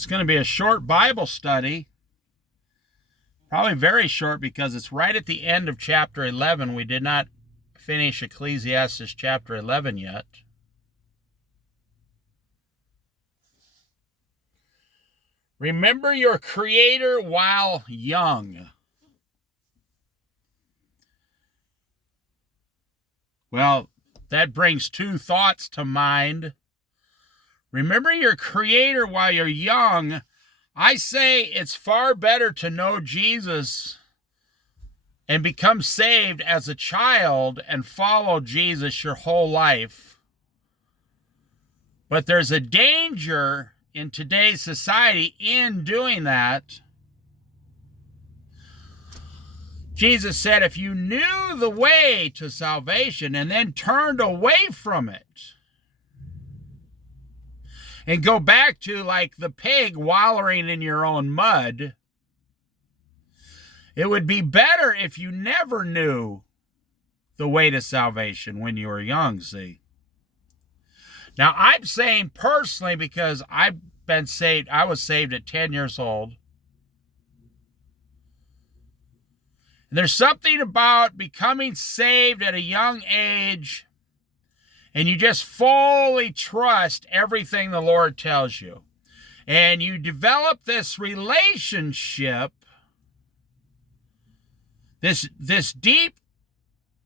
It's going to be a short Bible study, probably very short because it's right at the end of chapter 11. We did not finish Ecclesiastes chapter 11 yet. Remember your Creator while young. Well, that brings two thoughts to mind. Remember your Creator while you're young. I say it's far better to know Jesus and become saved as a child and follow Jesus your whole life. But there's a danger in today's society in doing that. Jesus said, if you knew the way to salvation and then turned away from it and go back to like the pig wallowing in your own mud, it would be better if you never knew the way to salvation when you were young, see. Now, I'm saying personally because I've been saved. I was saved at 10 years old. There's something about becoming saved at a young age and you just fully trust everything the Lord tells you. And you develop this relationship, this deep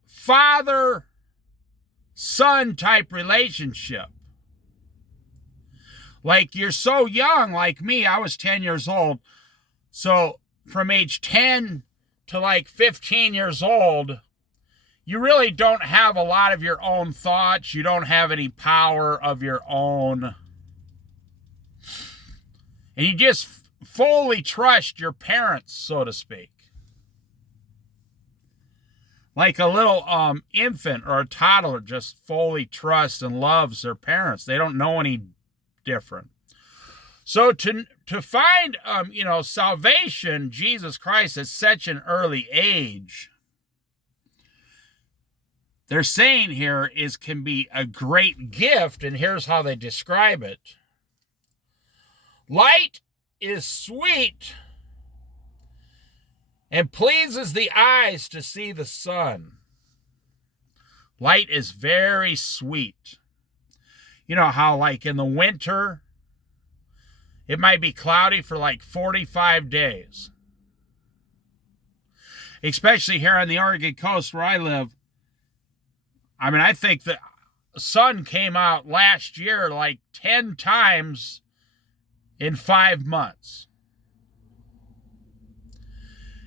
father-son type relationship. Like you're so young, like me, I was 10 years old. So from age 10 to like 15 years old, you really don't have a lot of your own thoughts. You don't have any power of your own. And you just fully trust your parents, so to speak. Like a little infant or a toddler just fully trusts and loves their parents. They don't know any different. So to find, salvation, Jesus Christ at such an early age, they're saying here can be a great gift, and here's how they describe it. Light is sweet and pleases the eyes to see the sun. Light is very sweet. You know how like in the winter, it might be cloudy for like 45 days. Especially here on the Oregon coast where I live. I mean, I think the sun came out last year like 10 times in 5 months.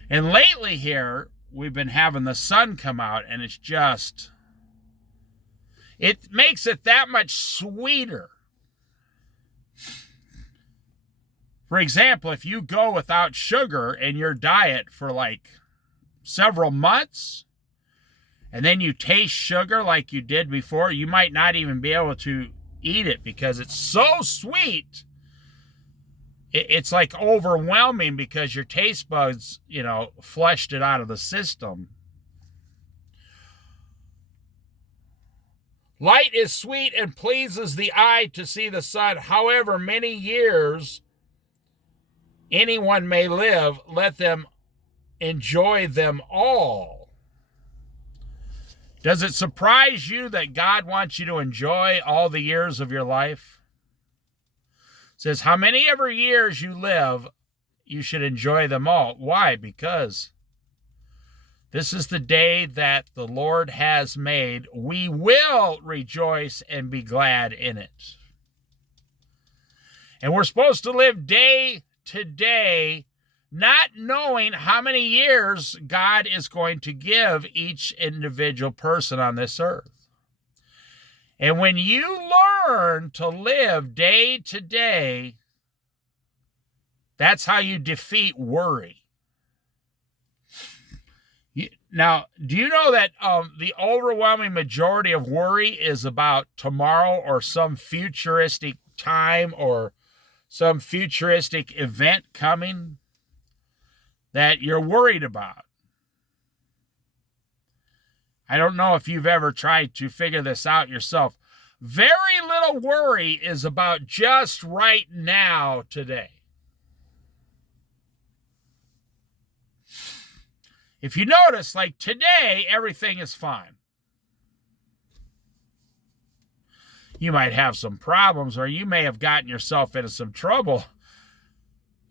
And lately here, we've been having the sun come out, and it makes it that much sweeter. For example, if you go without sugar in your diet for like several months, and then you taste sugar like you did before, you might not even be able to eat it because it's so sweet. It's like overwhelming because your taste buds, flushed it out of the system. Light is sweet and pleases the eye to see the sun. However many years anyone may live, let them enjoy them all. Does it surprise you that God wants you to enjoy all the years of your life? It says, how many ever years you live, you should enjoy them all. Why? Because this is the day that the Lord has made. We will rejoice and be glad in it. And we're supposed to live day to day, not knowing how many years God is going to give each individual person on this earth. And when you learn to live day to day, that's how you defeat worry. Now, do you know that the overwhelming majority of worry is about tomorrow or some futuristic time or some futuristic event coming that you're worried about? I don't know if you've ever tried to figure this out yourself. Very little worry is about just right now today. If you notice, like today, everything is fine. You might have some problems, or you may have gotten yourself into some trouble.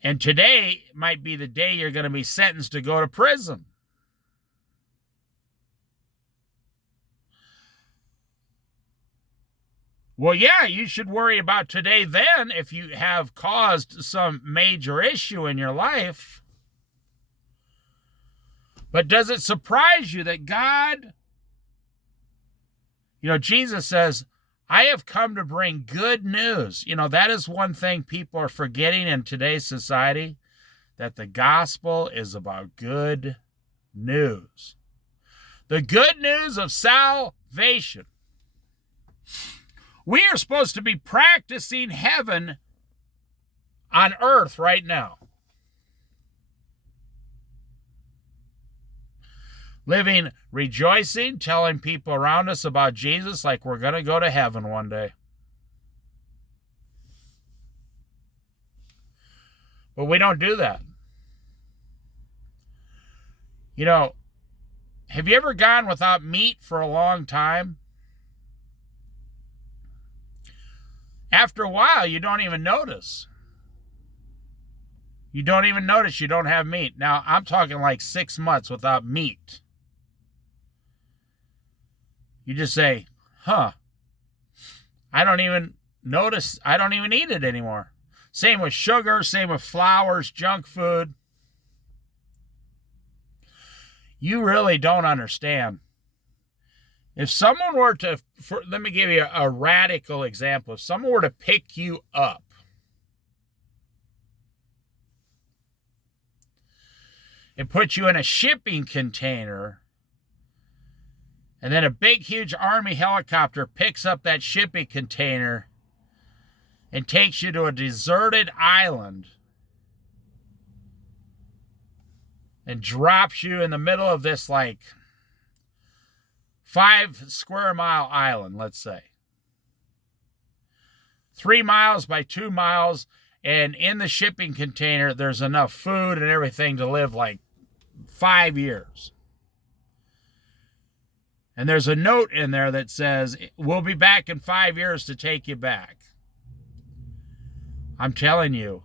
And today might be the day you're going to be sentenced to go to prison. Well, yeah, you should worry about today then if you have caused some major issue in your life. But does it surprise you that God, Jesus says, I have come to bring good news. That is one thing people are forgetting in today's society, that the gospel is about good news. The good news of salvation. We are supposed to be practicing heaven on earth right now. Living, rejoicing, telling people around us about Jesus like we're going to go to heaven one day. But we don't do that. Have you ever gone without meat for a long time? After a while, you don't even notice. You don't even notice you don't have meat. Now, I'm talking like 6 months without meat. You just say, I don't even notice, I don't even eat it anymore. Same with sugar, same with flours, junk food. You really don't understand. If someone were to, let me give you a radical example. If someone were to pick you up and put you in a shipping container, and then a big, huge Army helicopter picks up that shipping container and takes you to a deserted island and drops you in the middle of this, 5 square mile island, let's say. 3 miles by 2 miles, and in the shipping container, there's enough food and everything to live 5 years. And there's a note in there that says, we'll be back in 5 years to take you back. I'm telling you,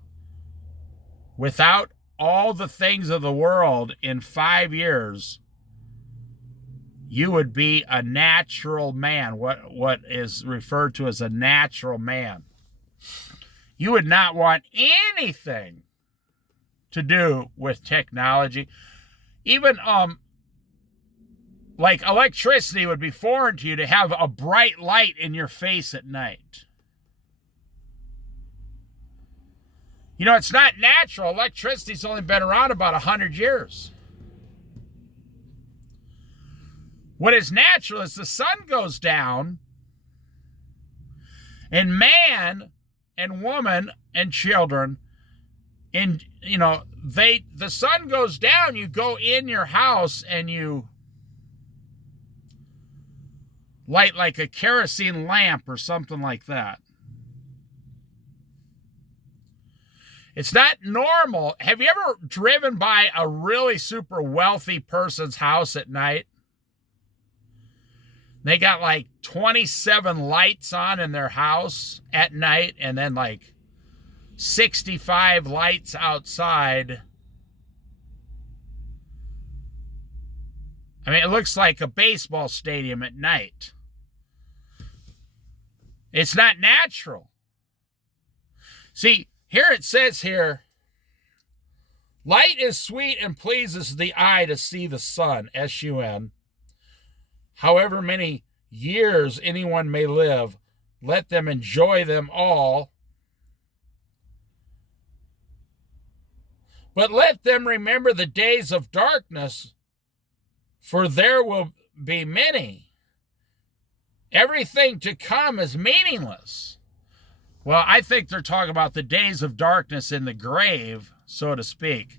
without all the things of the world in 5 years, you would be a natural man, what is referred to as a natural man. You would not want anything to do with technology. Even electricity would be foreign to you, to have a bright light in your face at night. It's not natural. Electricity's only been around about 100 years. What is natural is the sun goes down, and man and woman and children, the sun goes down, you go in your house and you light like a kerosene lamp or something like that. It's not normal. Have you ever driven by a really super wealthy person's house at night? They got 27 lights on in their house at night, and then 65 lights outside. I mean, it looks like a baseball stadium at night. It's not natural. See, here it says here, light is sweet and pleases the eye to see the sun, S-U-N. However many years anyone may live, let them enjoy them all. But let them remember the days of darkness, for there will be many. Everything to come is meaningless. Well, I think they're talking about the days of darkness in the grave, so to speak.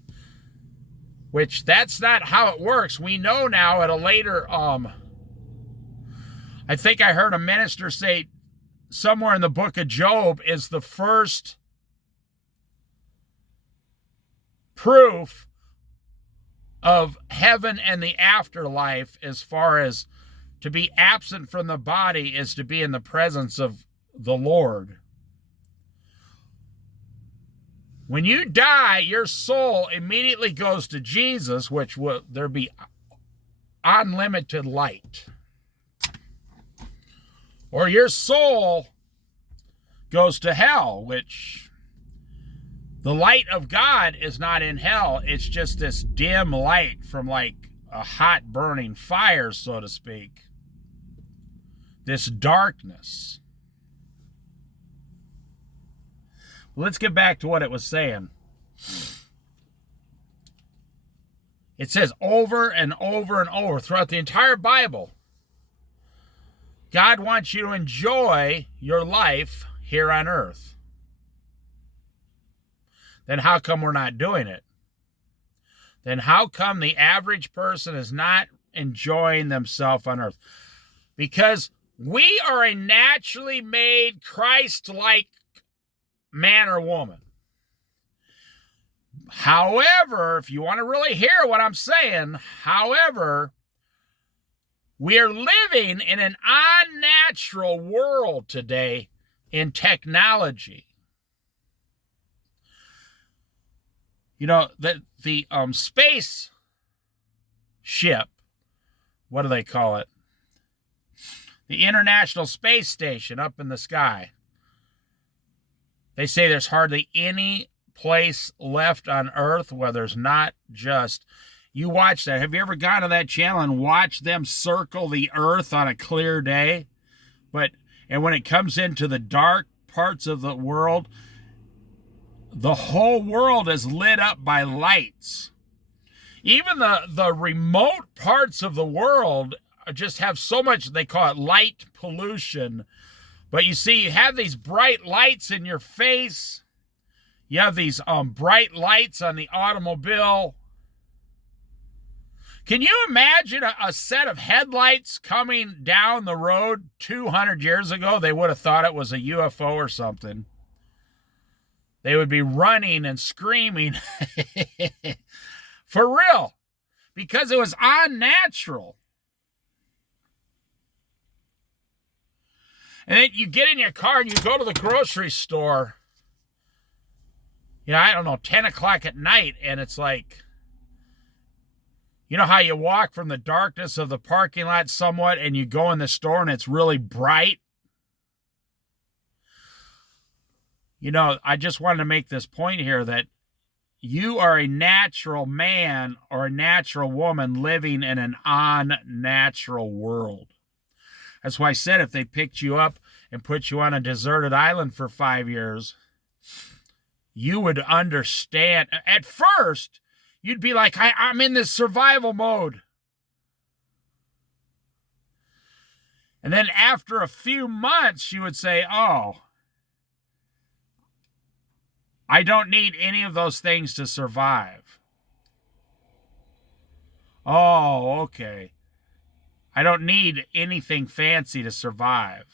Which, that's not how it works. We know now at a later, I think I heard a minister say somewhere in the book of Job is the first proof of heaven and the afterlife, as far as to be absent from the body is to be in the presence of the Lord. When you die, your soul immediately goes to Jesus, which will there be unlimited light. Or your soul goes to hell, which the light of God is not in hell. It's just this dim light from like a hot burning fire, so to speak. This darkness. Let's get back to what it was saying. It says over and over and over throughout the entire Bible, God wants you to enjoy your life here on earth. Then how come we're not doing it? Then how come the average person is not enjoying themselves on earth? Because we are a naturally made Christ-like man or woman. However, if you want to really hear what I'm saying, however, we are living in an unnatural world today in technology. You know, the space ship, what do they call it? The International Space Station up in the sky. They say there's hardly any place left on Earth where there's not just... You watch that. Have you ever gone to that channel and watched them circle the Earth on a clear day? And when it comes into the dark parts of the world, the whole world is lit up by lights. Even the remote parts of the world just have so much, they call it light pollution. But you see, you have these bright lights in your face. You have these bright lights on the automobile. Can you imagine a set of headlights coming down the road 200 years ago? They would have thought it was a UFO or something. They would be running and screaming. For real. Because it was unnatural. And then you get in your car and you go to the grocery store. You know, I don't know, 10 o'clock at night, and it's like, you know how you walk from the darkness of the parking lot somewhat and you go in the store and it's really bright? You know, I just wanted to make this point here that you are a natural man or a natural woman living in an unnatural world. That's why I said if they picked you up and put you on a deserted island for 5 years, you would understand. At first, you'd be like, I'm in this survival mode. And then after a few months, you would say, oh, I don't need any of those things to survive. Oh, okay. I don't need anything fancy to survive.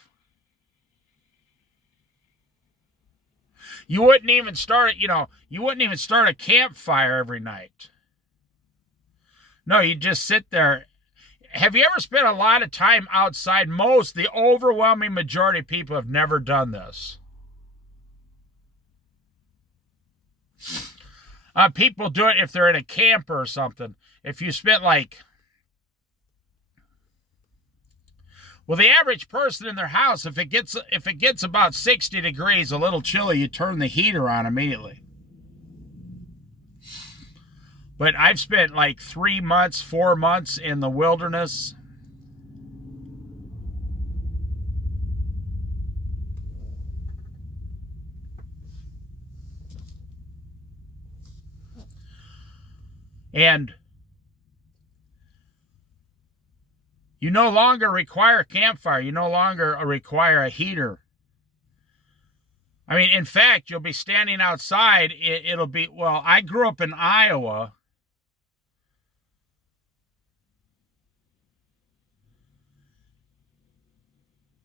You wouldn't even start, you wouldn't even start a campfire every night. No, you just sit there. Have you ever spent a lot of time outside? The overwhelming majority of people have never done this. People do it if they're in a camper or something. If you spent the average person in their house, if it gets about 60 degrees, a little chilly, you turn the heater on immediately. But I've spent 3 months, 4 months in the wilderness. And you no longer require a campfire. You no longer require a heater. I mean, in fact, you'll be standing outside. It'll be, I grew up in Iowa.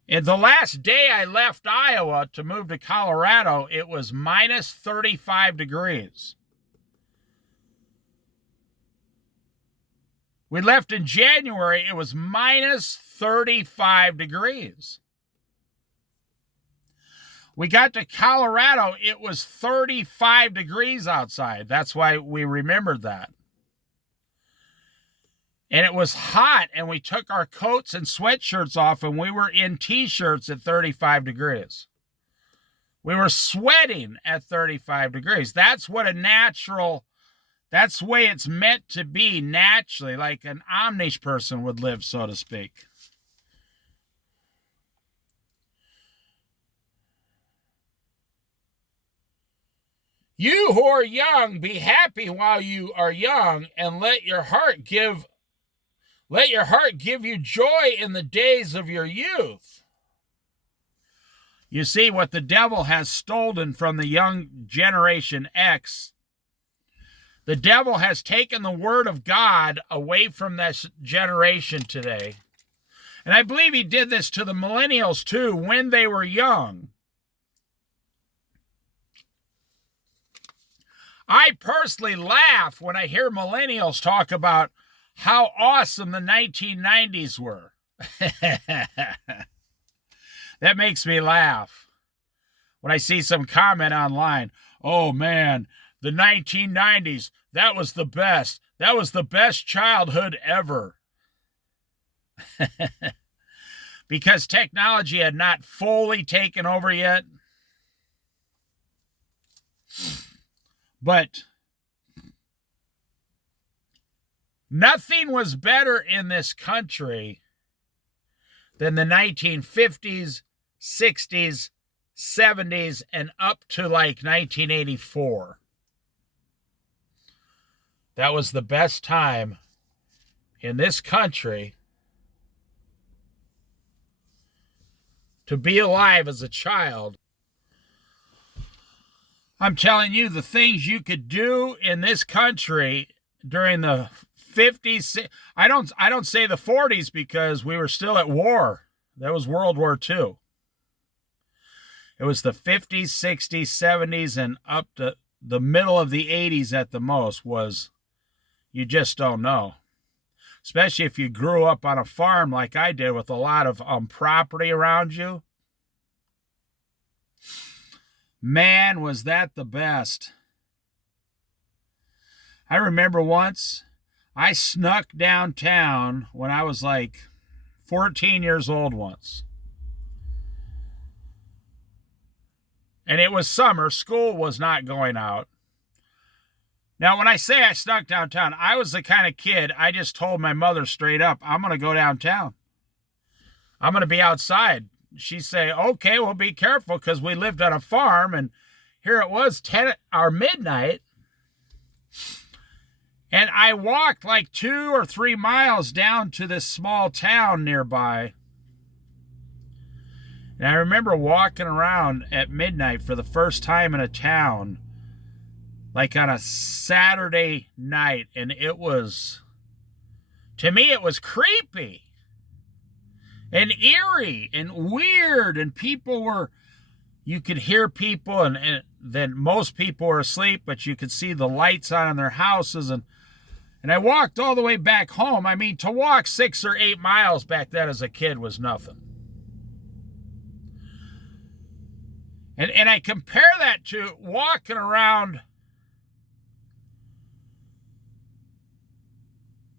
And the last day I left Iowa to move to Colorado, it was minus 35 degrees. We left in January, it was minus 35 degrees. We got to Colorado, it was 35 degrees outside. That's why we remembered that. And it was hot, and we took our coats and sweatshirts off, and we were in t-shirts at 35 degrees. We were sweating at 35 degrees. That's what that's the way it's meant to be naturally, like an Amish person would live, so to speak. You who are young, be happy while you are young, and let your heart give you joy in the days of your youth. You see, what the devil has stolen from the young generation X, the devil has taken the word of God away from this generation today. And I believe he did this to the millennials too when they were young. I personally laugh when I hear millennials talk about how awesome the 1990s were. That makes me laugh. When I see some comment online, oh man, the 1990s, that was the best. That was the best childhood ever. Because technology had not fully taken over yet. But nothing was better in this country than the 1950s, 60s, 70s, and up to like 1984. That was the best time in this country to be alive as a child. I'm telling you, the things you could do in this country during the 50s, I don't say the 40s because we were still at war. That was World War II. It was the 50s, 60s, 70s, and up to the middle of the 80s at the most was, you just don't know. Especially if you grew up on a farm like I did with a lot of property around you. Man, was that the best. I remember once I snuck downtown when I was like 14 years old once. And it was summer. School was not going out. Now, when I say I snuck downtown, I was the kind of kid, I just told my mother straight up, I'm going to go downtown. I'm going to be outside. She'd say, okay, well, be careful, because we lived on a farm, and here it was, 10 or midnight, and I walked like 2 or 3 miles down to this small town nearby. And I remember walking around at midnight for the first time in a town, like on a Saturday night, and it was, to me, it was creepy and eerie and weird, and people were, you could hear people, and then most people were asleep, but you could see the lights on in their houses, and I walked all the way back home. I mean, to walk 6 or 8 miles back then as a kid was nothing. And I compare that to walking around.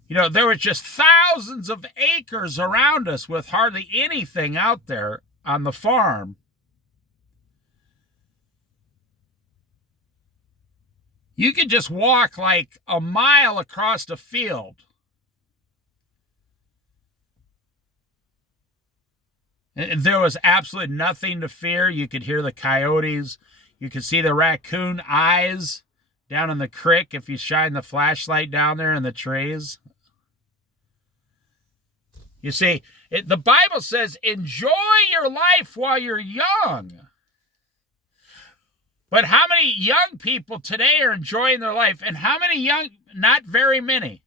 You know, there were just thousands of acres around us with hardly anything out there on the farm. You could just walk like a mile across the field. And there was absolutely nothing to fear. You could hear the coyotes. You could see the raccoon eyes down in the creek if you shine the flashlight down there in the trees. You see, the Bible says, enjoy your life while you're young. But how many young people today are enjoying their life? And how many young, not very many.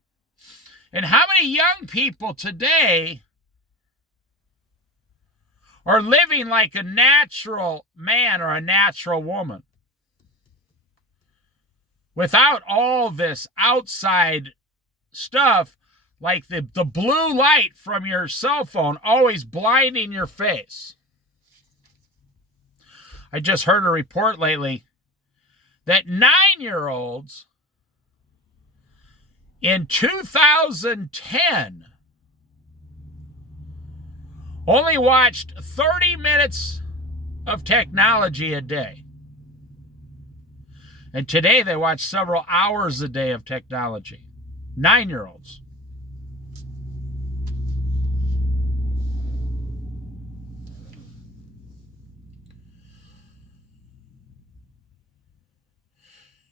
And how many young people today are living like a natural man or a natural woman, without all this outside stuff like the blue light from your cell phone always blinding your face. I just heard a report lately that 9-year-olds in 2010 only watched 30 minutes of technology a day. And today they watch several hours a day of technology. 9-year-olds.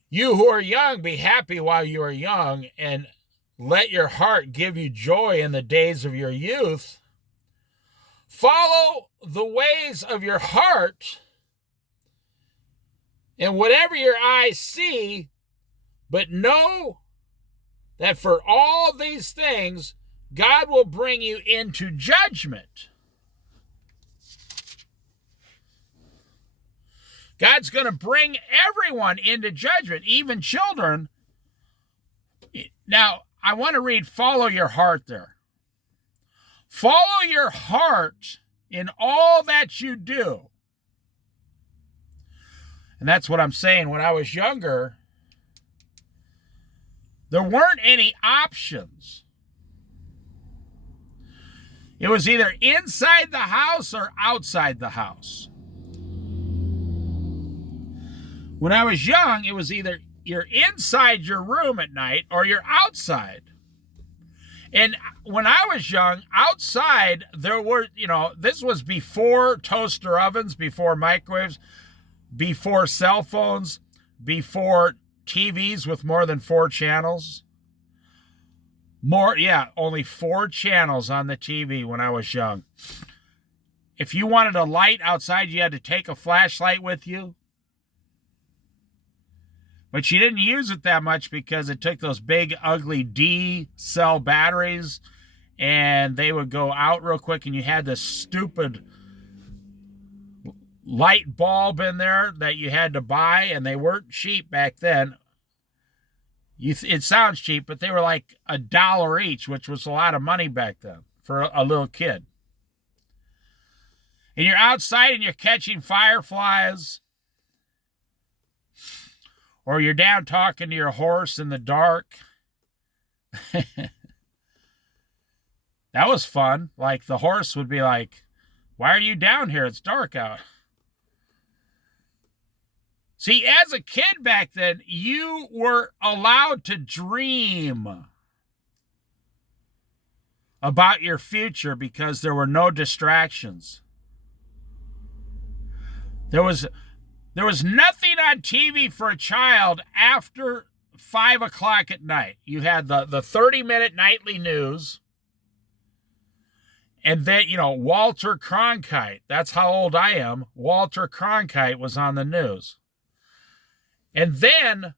You who are young, be happy while you are young, and let your heart give you joy in the days of your youth. Follow the ways of your heart and whatever your eyes see, but know that for all these things, God will bring you into judgment. God's going to bring everyone into judgment, even children. Now, I want to read follow your heart there. Follow your heart in all that you do. And that's what I'm saying. When I was younger, there weren't any options. It was either inside the house or outside the house. When I was young, it was either you're inside your room at night or you're outside. And when I was young, outside, there were, this was before toaster ovens, before microwaves, before cell phones, before TVs with more than 4 channels. Only 4 channels on the TV when I was young. If you wanted a light outside, you had to take a flashlight with you. But you didn't use it that much because it took those big, ugly D-cell batteries, and they would go out real quick, and you had this stupid light bulb in there that you had to buy, and they weren't cheap back then. It sounds cheap, but they were like $1 each, which was a lot of money back then for a little kid. And you're outside and you're catching fireflies, or you're down talking to your horse in the dark. That was fun. Like, the horse would be like, "Why are you down here? It's dark out." See, as a kid back then, you were allowed to dream about your future because there were no distractions. There was nothing on TV for a child after 5 o'clock at night. You had the 30-minute nightly news. And then, Walter Cronkite. That's how old I am. Walter Cronkite was on the news. And then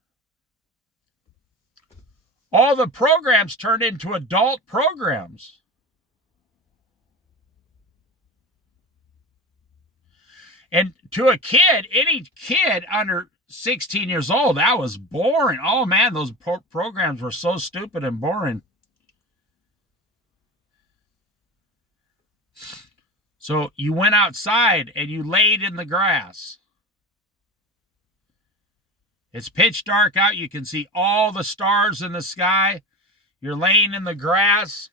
all the programs turned into adult programs. And to a kid, any kid under 16 years old, that was boring. Oh, man, those programs were so stupid and boring. So you went outside and you laid in the grass. It's pitch dark out. You can see all the stars in the sky. You're laying in the grass.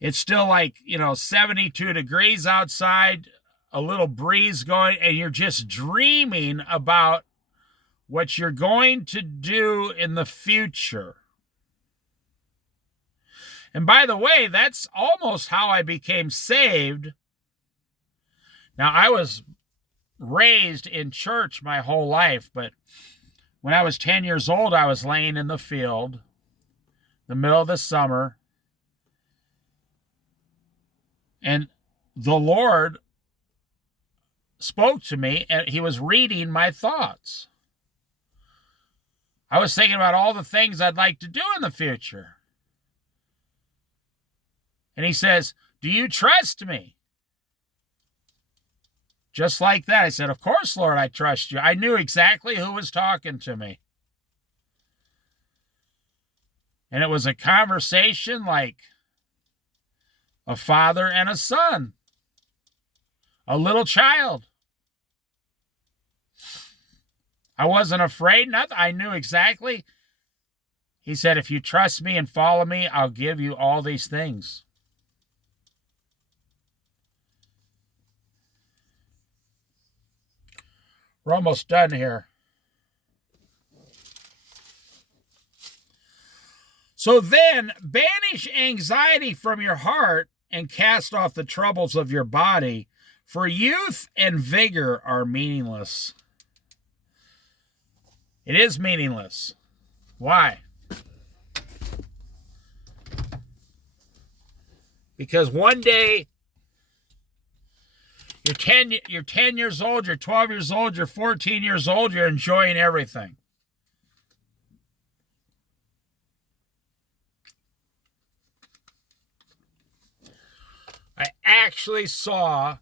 It's still like, 72 degrees outside, a little breeze going, and you're just dreaming about what you're going to do in the future. And by the way, that's almost how I became saved. Now, I was raised in church my whole life, but when I was 10 years old, I was laying in the field, the middle of the summer, and the Lord spoke to me, and he was reading my thoughts. I was thinking about all the things I'd like to do in the future. And he says, "Do you trust me?" Just like that. I said, "Of course, Lord, I trust you." I knew exactly who was talking to me. And it was a conversation like a father and a son, a little child. I wasn't afraid, nothing. I knew exactly. He said, if you trust me and follow me, I'll give you all these things. We're almost done here. So then, banish anxiety from your heart and cast off the troubles of your body, for youth and vigor are meaningless. It is meaningless. Why? Because one day, you're 10 years old, you're 12 years old, you're 14 years old, you're enjoying everything. I actually saw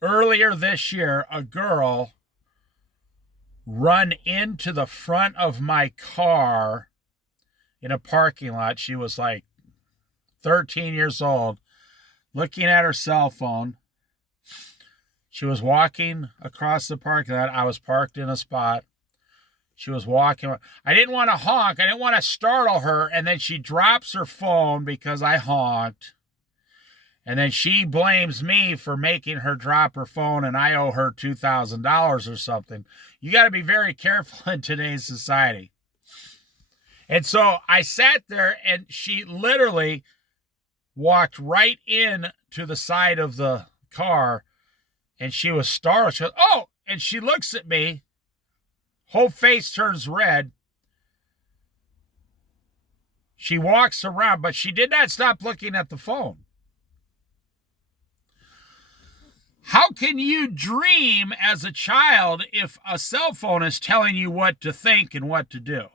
earlier this year a girl run into the front of my car in a parking lot. She was like 13 years old, looking at her cell phone. She was walking across the parking lot. I was parked in a spot. She was walking. I didn't want to honk. I didn't want to startle her. And then she drops her phone because I honked. And then she blames me for making her drop her phone, and I owe her $2,000 or something. You got to be very careful in today's society. And so I sat there, and she literally walked right in to the side of the car, and she was startled. She goes, oh, and she looks at me. Whole face turns red. She walks around, but she did not stop looking at the phone. How can you dream as a child if a cell phone is telling you what to think and what to do?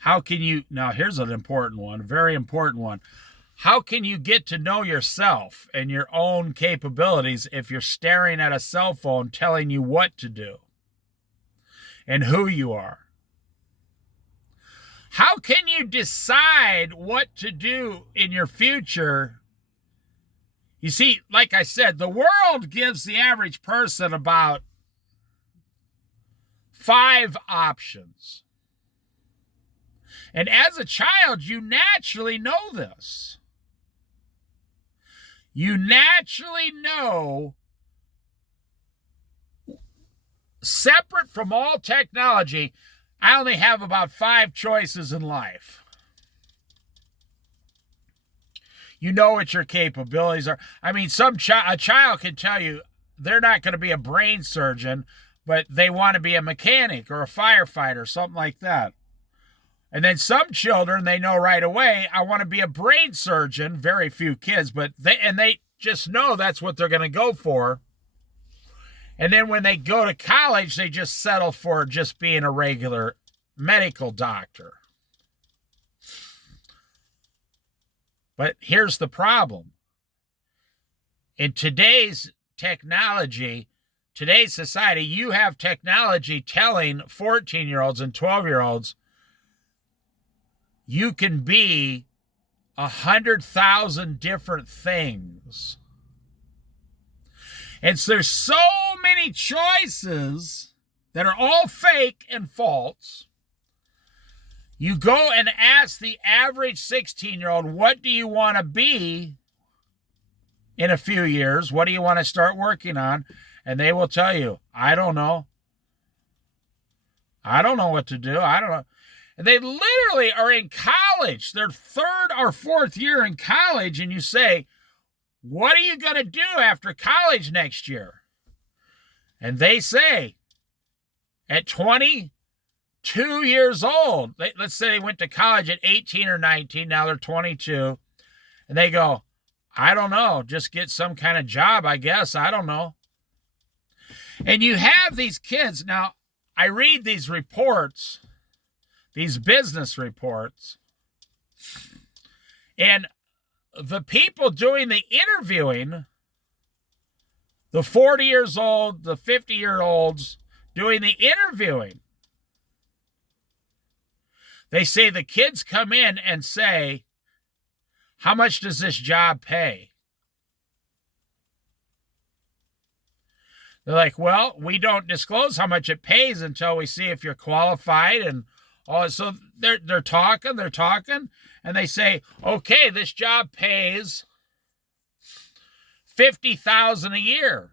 How can you, now here's an important one, a very important one. How can you get to know yourself and your own capabilities if you're staring at a cell phone telling you what to do and who you are? How can you decide what to do in your future? You see, like I said, the world gives the average person about 5 options. And as a child, you naturally know this. You naturally know, separate from all technology, I only have about 5 choices in life. You know what your capabilities are. I mean, a child can tell you they're not going to be a brain surgeon, but they want to be a mechanic or a firefighter, something like that. And then some children, they know right away, I want to be a brain surgeon. Very few kids, but they just know that's what they're going to go for. And then when they go to college, they just settle for just being a regular medical doctor. But here's the problem. In today's technology, today's society, you have technology telling 14-year-olds and 12-year-olds you can be 100,000 different things. And so there's so many choices that are all fake and false. You go and ask the average 16-year-old, what do you want to be in a few years? What do you want to start working on? And they will tell you, I don't know. I don't know what to do. I don't know. And they literally are in college, their 3rd or 4th year in college, and you say, what are you going to do after college next year? And they say, at 22 years old, let's say they went to college at 18 or 19, now they're 22, and they go, I don't know, just get some kind of job, I guess, I don't know. And you have these kids, now I read these reports, these business reports, and the people doing the interviewing, the 40 years old, the 50-year-olds doing the interviewing, They say the kids come in and say, how much does this job pay? They're like, well, we don't disclose how much it pays until we see if you're qualified. And so they're talking, and they say, okay, this job pays $50,000 a year.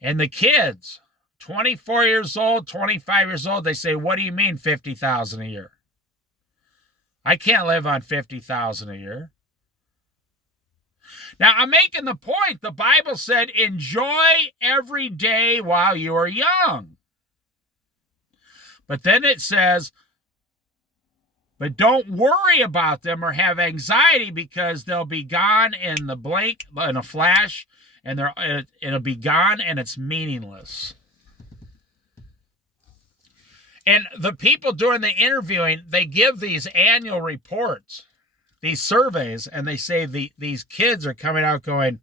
And the kids, 24 years old, 25 years old, they say, what do you mean $50,000 a year? I can't live on $50,000 a year. Now, I'm making the point. The Bible said, enjoy every day while you are young. But then it says, but don't worry about them or have anxiety, because they'll be gone in the blink, in a flash, and it'll be gone and it's meaningless. And the people doing the interviewing, they give these annual reports, these surveys, and they say these kids are coming out going,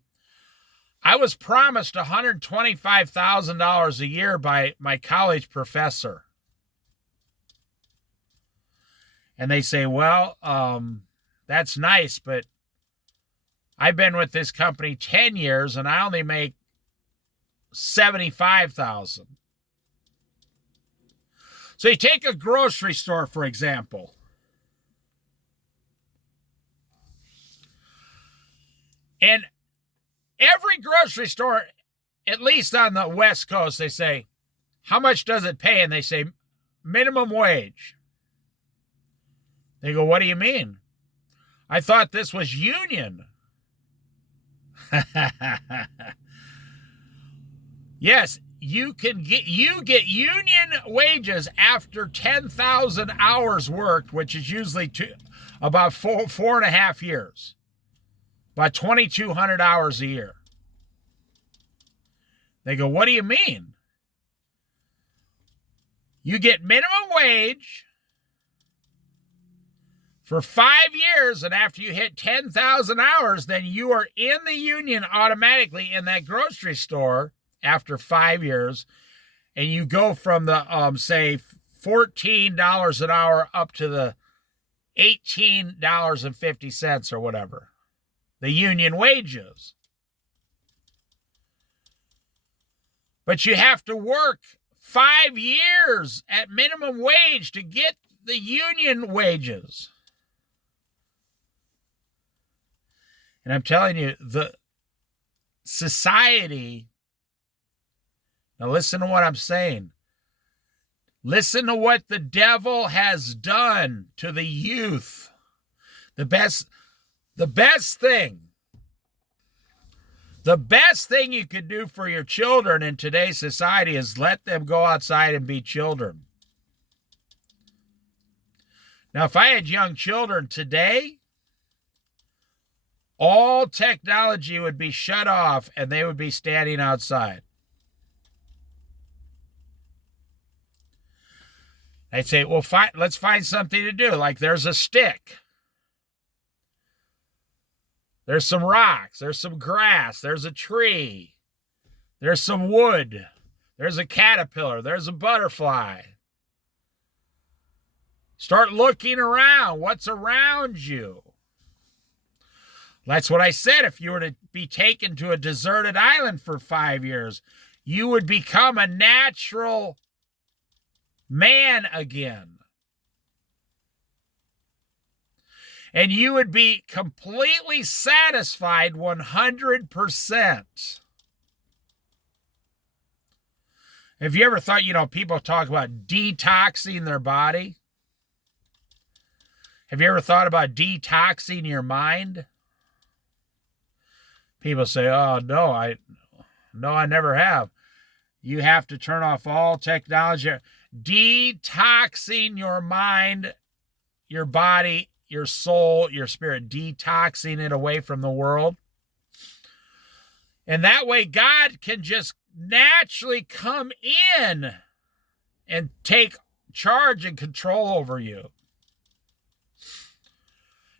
I was promised $125,000 a year by my college professor. And they say, well, that's nice, but I've been with this company 10 years and I only make $75,000. So you take a grocery store, for example. And every grocery store, at least on the West Coast, they say, how much does it pay? And they say, minimum wage. They go, what do you mean? I thought this was union. Yes, you get union wages after 10,000 hours worked, which is usually about 4.5 years. About 2,200 hours a year. They go, what do you mean? You get minimum wage for 5 years, and after you hit 10,000 hours, then you are in the union automatically in that grocery store after 5 years, and you go from the, say, $14 an hour up to the $18.50 or whatever. The union wages. But you have to work 5 years at minimum wage to get the union wages. And I'm telling you, the society, now listen to what I'm saying. Listen to what the devil has done to the youth. The best thing you could do for your children in today's society is let them go outside and be children. Now, if I had young children today, all technology would be shut off and they would be standing outside. I'd say, well, fine, let's find something to do. Like there's a stick. There's some rocks. There's some grass. There's a tree. There's some wood. There's a caterpillar. There's a butterfly. Start looking around. What's around you? That's what I said. If you were to be taken to a deserted island for 5 years, you would become a natural man again. And you would be completely satisfied 100%. Have you ever thought, people talk about detoxing their body? Have you ever thought about detoxing your mind? People say, oh, no, I never have. You have to turn off all technology. Detoxing your mind, your body, your soul, your spirit, detoxing it away from the world. And that way God can just naturally come in and take charge and control over you.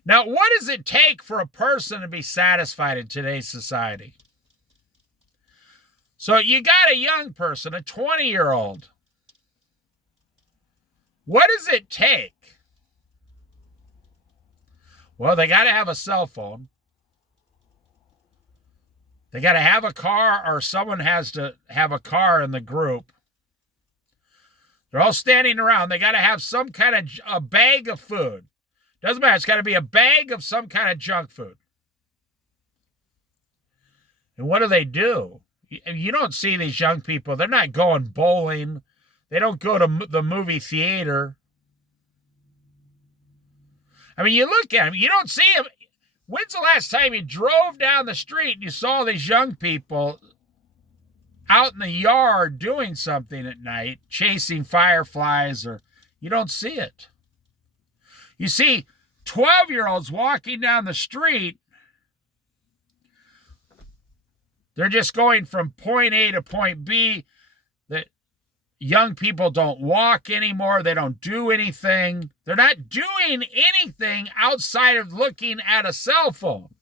Now, what does it take for a person to be satisfied in today's society? So you got a young person, a 20-year-old. What does it take? Well, they got to have a cell phone. They got to have a car, or someone has to have a car in the group. They're all standing around. They got to have some kind of a bag of food. Doesn't matter. It's got to be a bag of some kind of junk food. And what do? You don't see these young people. They're not going bowling. They don't go to the movie theater. I mean, you look at them. You don't see them. When's the last time you drove down the street and you saw these young people out in the yard doing something at night, chasing fireflies? Or you don't see it. You see 12-year-olds walking down the street. They're just going from point A to point B. That young people don't walk anymore. They don't do anything. They're not doing anything outside of looking at a cell phone.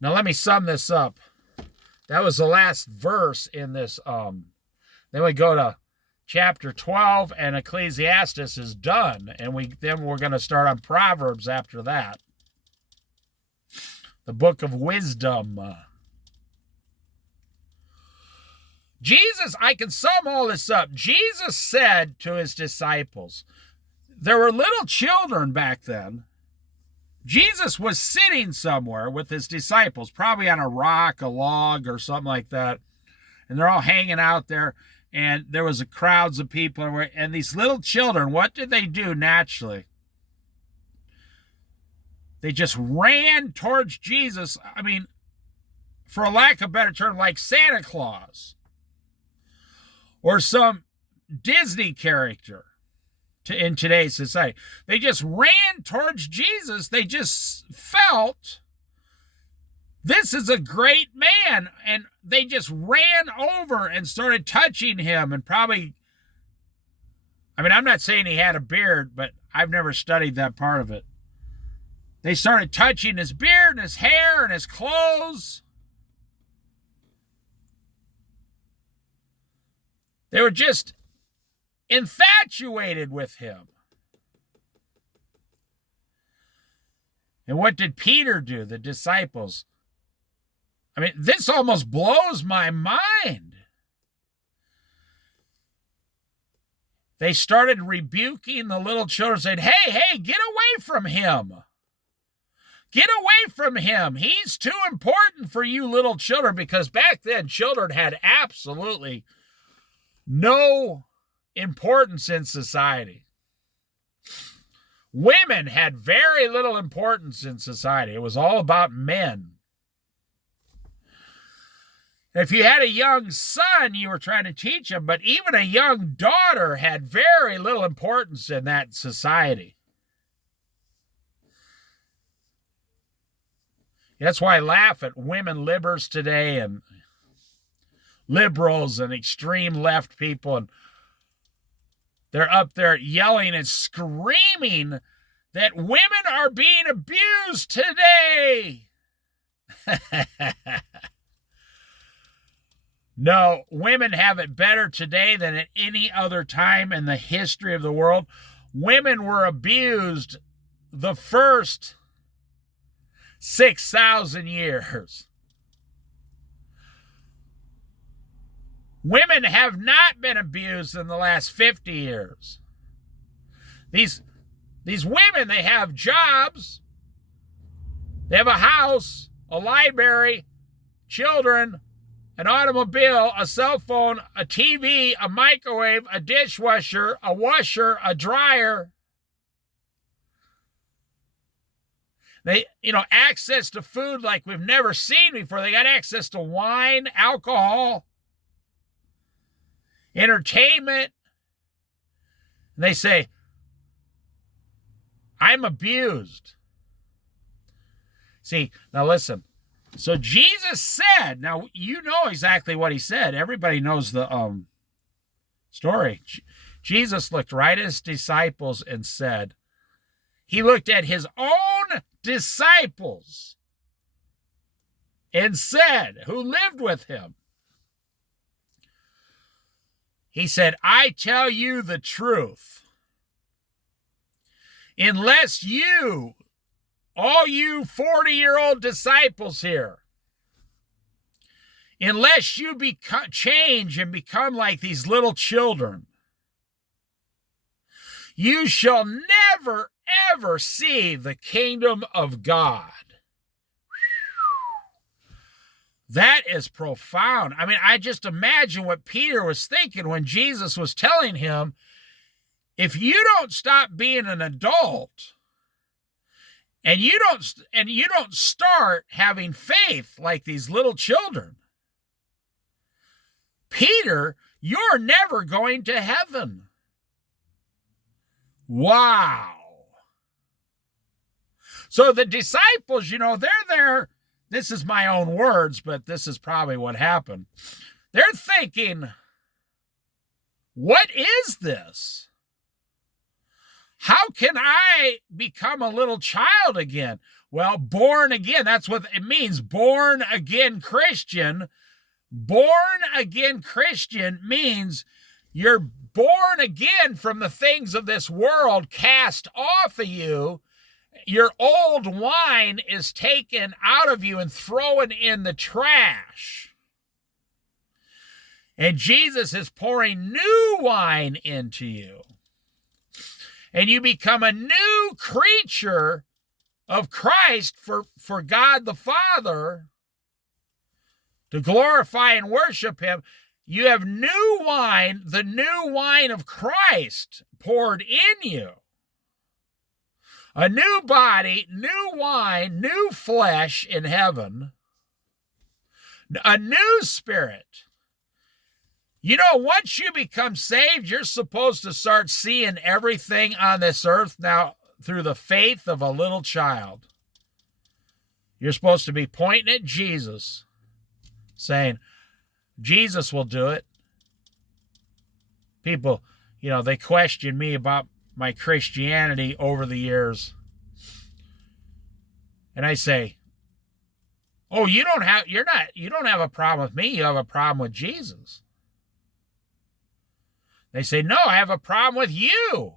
Now let me sum this up. That was the last verse in this. Then we go to chapter 12, and Ecclesiastes is done, and then we're going to start on Proverbs after that. The book of wisdom. Jesus, I can sum all this up. Jesus said to his disciples, there were little children back then. Jesus was sitting somewhere with his disciples, probably on a rock, a log, or something like that. And they're all hanging out there. And there was crowds of people. And these little children, what did they do naturally? They just ran towards Jesus. I mean, for a lack of a better term, like Santa Claus. Or some Disney character in today's society. They just ran towards Jesus. They just felt, this is a great man. And they just ran over and started touching him. And probably, I mean, I'm not saying he had a beard, but I've never studied that part of it. They started touching his beard and his hair and his clothes. They were just infatuated with him. And what did Peter do, the disciples? I mean, this almost blows my mind. They started rebuking the little children, saying, hey, get away from him. Get away from him. He's too important for you little children, because back then children had absolutely no importance in society. Women had very little importance in society. It was all about men. If you had a young son, you were trying to teach him, but even a young daughter had very little importance in that society. That's why I laugh at women libbers today and liberals and extreme left people, and they're up there yelling and screaming that women are being abused today. No, women have it better today than at any other time in the history of the world. Women were abused the first 6,000 years. Women have not been abused in the last 50 years. These women, they have jobs, they have a house, a library, children, an automobile, a cell phone, a TV, a microwave, a dishwasher, a washer, a dryer. They, access to food like we've never seen before. They got access to wine, alcohol, entertainment. And they say, I'm abused. See, now listen. So Jesus said, now you know exactly what he said. Everybody knows the story. Jesus looked right at his disciples and said, he looked at his own disciples and said, who lived with him, He said, I tell you the truth. Unless you, all you 40-year-old disciples here, unless you change and become like these little children, you shall never, ever see the kingdom of God. That is profound. I mean, I just imagine what Peter was thinking when Jesus was telling him, if you don't stop being an adult and you don't start having faith like these little children, Peter, you're never going to heaven. Wow. So the disciples, they're there. This is my own words, but this is probably what happened. They're thinking, what is this? How can I become a little child again? Well, born again, that's what it means. Born again Christian. Born again Christian means you're born again from the things of this world, cast off of you. Your old wine is taken out of you and thrown in the trash. And Jesus is pouring new wine into you. And you become a new creature of Christ for God the Father to glorify and worship him. You have new wine, the new wine of Christ poured in you. A new body, new wine, new flesh in heaven. A new spirit. Once you become saved, you're supposed to start seeing everything on this earth now through the faith of a little child. You're supposed to be pointing at Jesus, saying, Jesus will do it. People, they question me about my Christianity over the years. And I say, oh, you don't have a problem with me, you have a problem with Jesus. They say, no, I have a problem with you.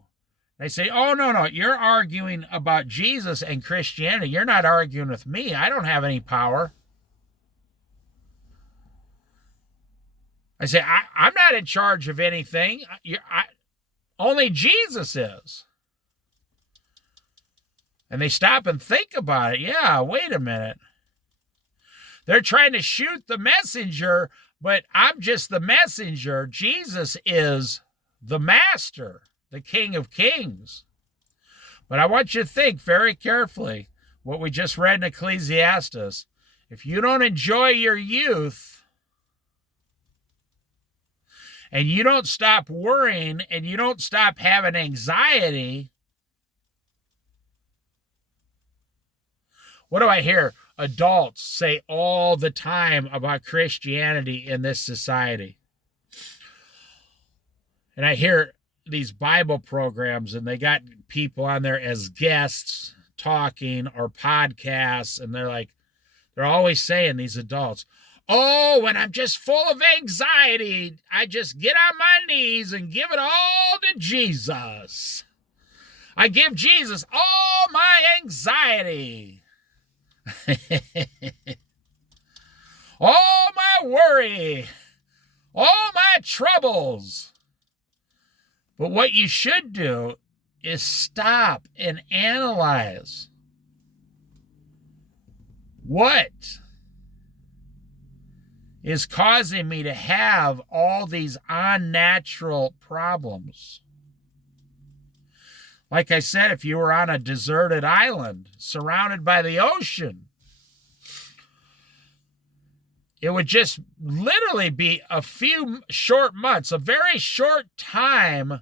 They say, oh, no, you're arguing about Jesus and Christianity. You're not arguing with me. I don't have any power. I say, I'm not in charge of anything. Only Jesus is. And they stop and think about it. Yeah, wait a minute. They're trying to shoot the messenger, but I'm just the messenger. Jesus is the master, the King of Kings. But I want you to think very carefully what we just read in Ecclesiastes. If you don't enjoy your youth, and you don't stop worrying, and you don't stop having anxiety, what do I hear adults say all the time about Christianity in this society? And I hear these Bible programs, and they got people on there as guests talking or podcasts, and they're always saying, these adults, oh, when I'm just full of anxiety, I just get on my knees and give it all to Jesus. I give Jesus all my anxiety. All my worry. All my troubles. But what you should do is stop and analyze. What is causing me to have all these unnatural problems? Like I said, if you were on a deserted island surrounded by the ocean, it would just literally be a few short months, a very short time,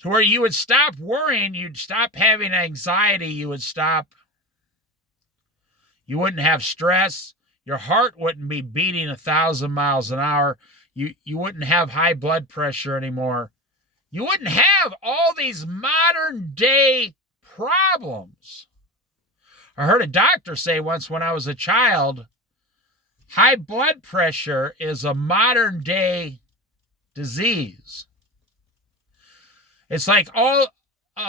to where you would stop worrying, you'd stop having anxiety, you wouldn't have stress, your heart wouldn't be beating 1,000 miles an hour, you wouldn't have high blood pressure anymore. You wouldn't have all these modern day problems. I heard a doctor say once when I was a child, High blood pressure is a modern day disease. It's like a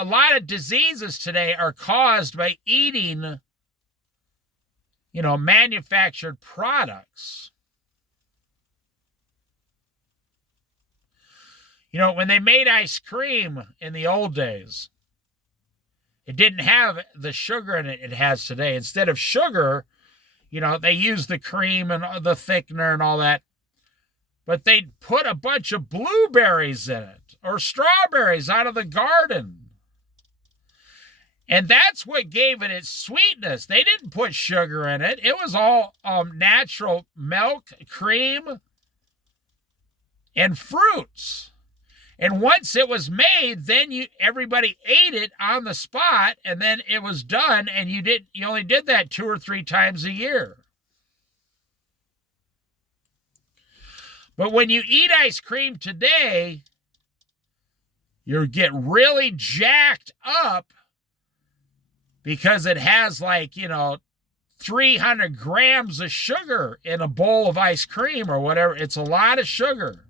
lot of diseases today are caused by eating, manufactured products. When they made ice cream in the old days, it didn't have the sugar in it has today. Instead of sugar, they used the cream and the thickener and all that. But they'd put a bunch of blueberries in it or strawberries out of the garden. And that's what gave it its sweetness. They didn't put sugar in it. It was all natural milk, cream, and fruits. And once it was made, then everybody ate it on the spot, and then it was done, and you only did that 2 or 3 times a year. But when you eat ice cream today, you get really jacked up because it has 300 grams of sugar in a bowl of ice cream or whatever. It's a lot of sugar.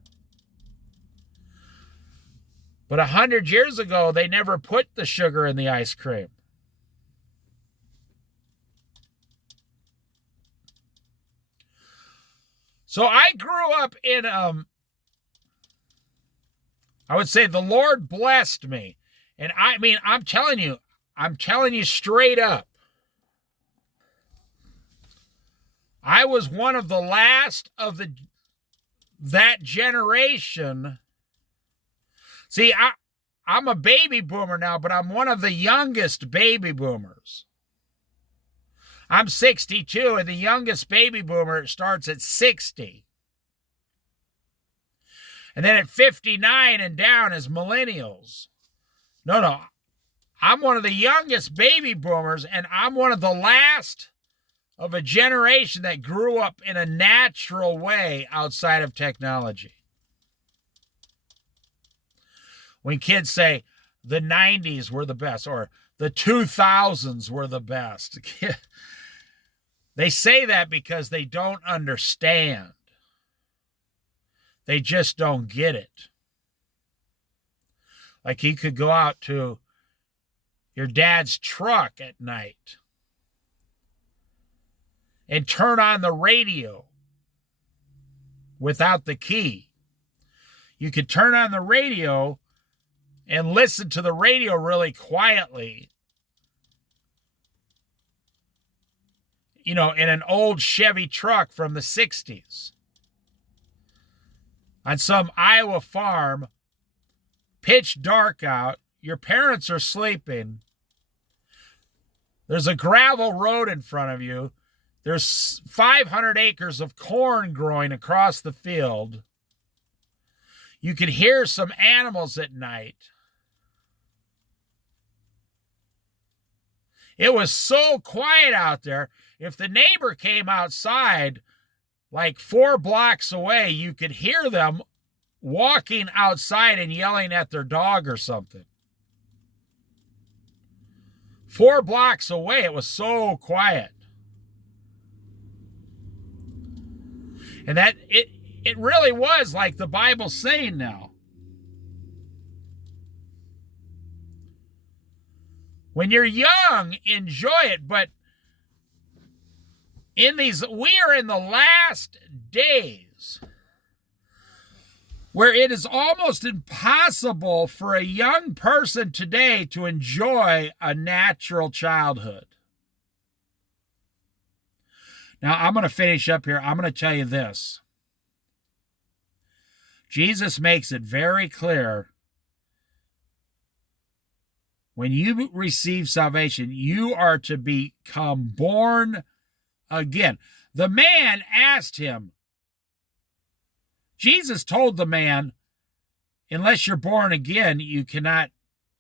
But 100 years ago, they never put the sugar in the ice cream. So I grew up in, I would say the Lord blessed me. And I'm telling you straight up, I was one of the last of that generation. See, I'm a baby boomer now, but I'm one of the youngest baby boomers. I'm 62, and the youngest baby boomer starts at 60. And then at 59 and down is millennials. No. I'm one of the youngest baby boomers, and I'm one of the last of a generation that grew up in a natural way outside of technology. When kids say the 90s were the best or the 2000s were the best, they say that because they don't understand. They just don't get it. Like you could go out to your dad's truck at night and turn on the radio without the key. You could turn on the radio and listen to the radio really quietly, in an old Chevy truck from the 60s. On some Iowa farm, pitch dark out, your parents are sleeping. There's a gravel road in front of you. There's 500 acres of corn growing across the field. You could hear some animals at night. It was so quiet out there. If the neighbor came outside, 4 blocks away, you could hear them walking outside and yelling at their dog or something. 4 blocks away, it was so quiet. And that it really was like the Bible's saying now. When you're young, enjoy it, but we are in the last days where it is almost impossible for a young person today to enjoy a natural childhood. Now, I'm going to finish up here. I'm going to tell you this. Jesus makes it very clear. When you receive salvation, you are to become born again. The man asked him, Jesus told the man, unless you're born again, you cannot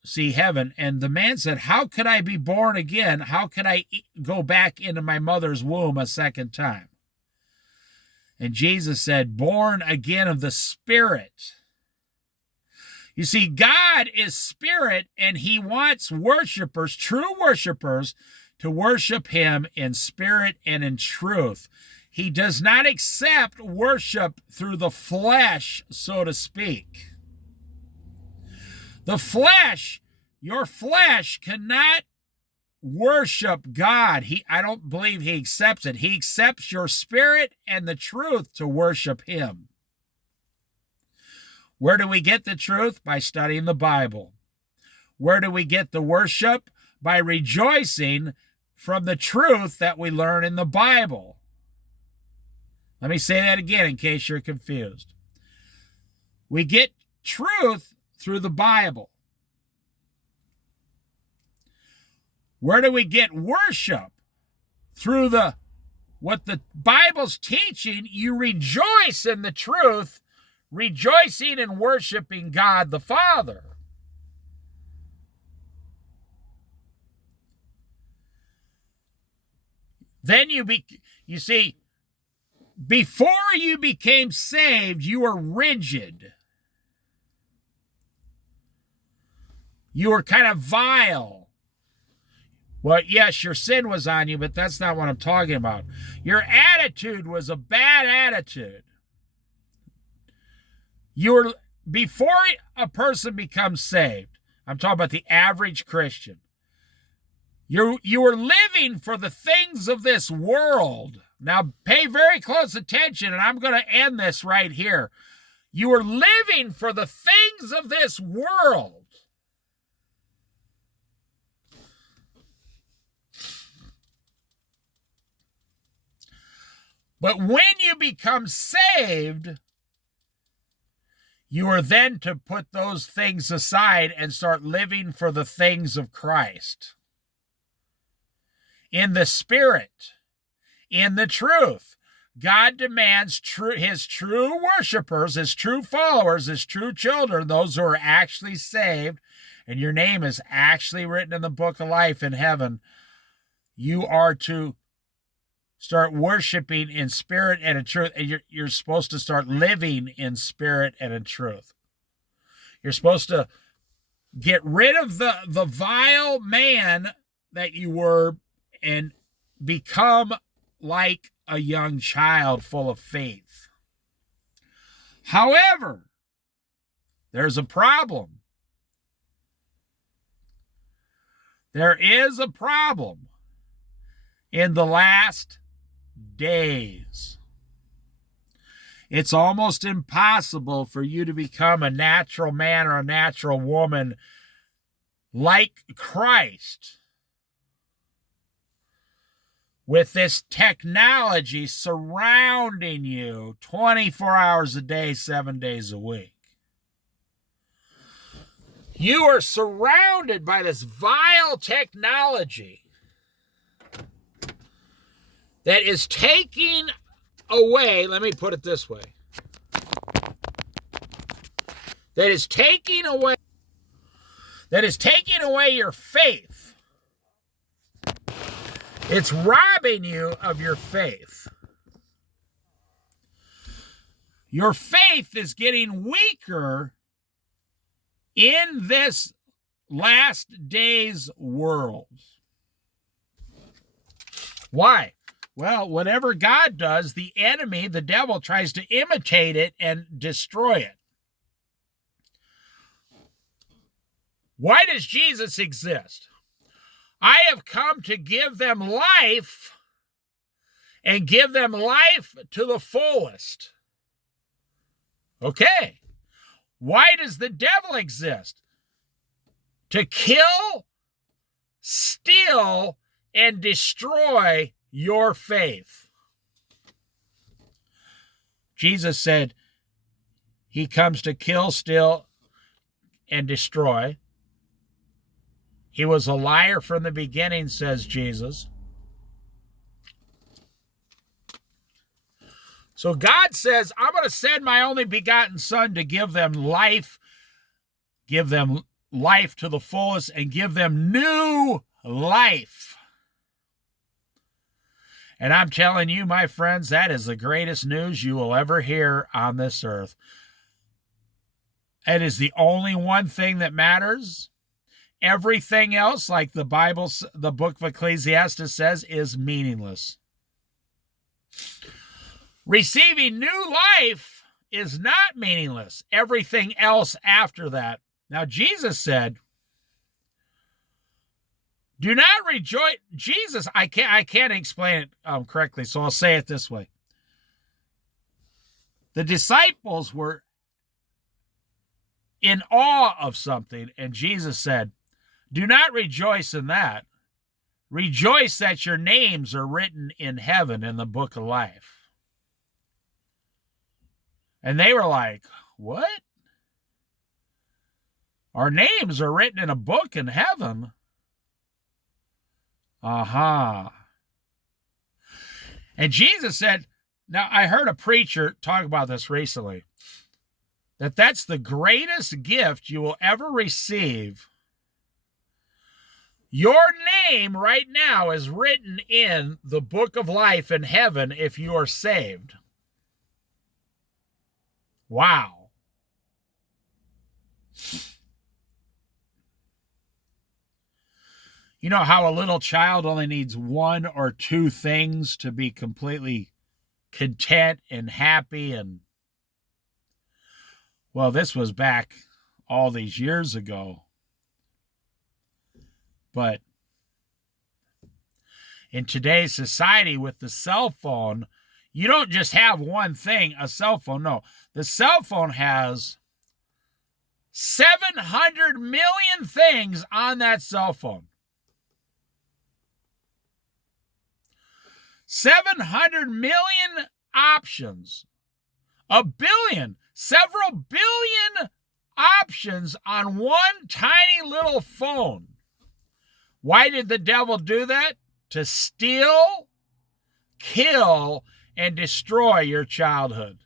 see heaven. And the man said, how could I be born again? How could I go back into my mother's womb a second time? And Jesus said, born again of the Spirit. You see, God is spirit, and he wants worshipers, true worshipers, to worship him in spirit and in truth. He does not accept worship through the flesh, so to speak. The flesh, your flesh cannot worship God. I don't believe he accepts it. He accepts your spirit and the truth to worship him. Where do we get the truth? By studying the Bible. Where do we get the worship? By rejoicing from the truth that we learn in the Bible. Let me say that again in case you're confused. We get truth through the Bible. Where do we get worship? Through what the Bible's teaching. You rejoice in the truth, rejoicing and worshiping God the Father. Then you see, before you became saved, you were rigid. You were kind of vile. Well, yes, your sin was on you, but that's not what I'm talking about. Your attitude was a bad attitude. Before a person becomes saved, I'm talking about the average Christian. You were living for the things of this world. Now, pay very close attention, and I'm going to end this right here. You were living for the things of this world. But when you become saved, you are then to put those things aside and start living for the things of Christ. In the Spirit, in the truth. God demands his true worshipers, his true followers, his true children, those who are actually saved, and your name is actually written in the book of life in heaven. You are to start worshiping in spirit and in truth, and you're supposed to start living in spirit and in truth. You're supposed to get rid of the vile man that you were and become like a young child full of faith. However, there's a problem. There is a problem in the last days. It's almost impossible for you to become a natural man or a natural woman like Christ with this technology surrounding you 24 hours a day, 7 days a week. You are surrounded by this vile technology that is taking away, let me put it this way, that is taking away your faith. It's robbing you of your faith. Your faith is getting weaker in this last days world. Why? Well, whatever God does, the enemy, the devil, tries to imitate it and destroy it. Why does Jesus exist? I have come to give them life and give them life to the fullest. Okay. Why does the devil exist? To kill, steal, and destroy your faith. Jesus said he comes to kill, steal, and destroy. He was a liar from the beginning, says Jesus. So God says, I'm going to send my only begotten Son to give them life to the fullest, and give them new life. And I'm telling you, my friends, that is the greatest news you will ever hear on this earth. It is the only one thing that matters. Everything else, like the Bible, the book of Ecclesiastes says, is meaningless. Receiving new life is not meaningless. Everything else after that. Now, Jesus said, do not rejoice. Jesus, I can't explain it correctly, so I'll say it this way. The disciples were in awe of something, and Jesus said, do not rejoice in that. Rejoice that your names are written in heaven in the book of life. And they were like, what? Our names are written in a book in heaven? Aha. And Jesus said, now I heard a preacher talk about this recently, that's the greatest gift you will ever receive. Your name right now is written in the book of life in heaven if you are saved. Wow. You know how a little child only needs one or two things to be completely content and happy? And, well, this was back all these years ago. But in today's society with the cell phone, you don't just have one thing, a cell phone. No, the cell phone has 700 million things on that cell phone. 700 million options. A billion, several billion options on one tiny little phone. Why did the devil do that? To steal, kill, and destroy your childhood.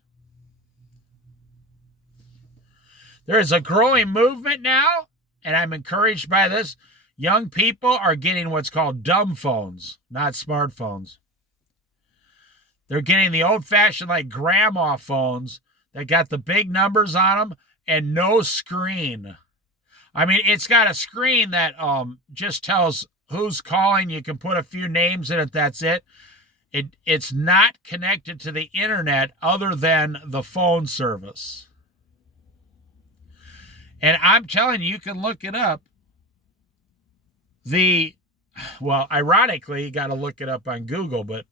There is a growing movement now, and I'm encouraged by this. Young people are getting what's called dumb phones, not smartphones. They're getting the old-fashioned, like grandma phones that got the big numbers on them and no screen. I mean, it's got a screen that just tells who's calling. You can put a few names in it. That's it. It's not connected to the internet other than the phone service. And I'm telling you, you can look it up. Well, ironically, you got to look it up on Google, but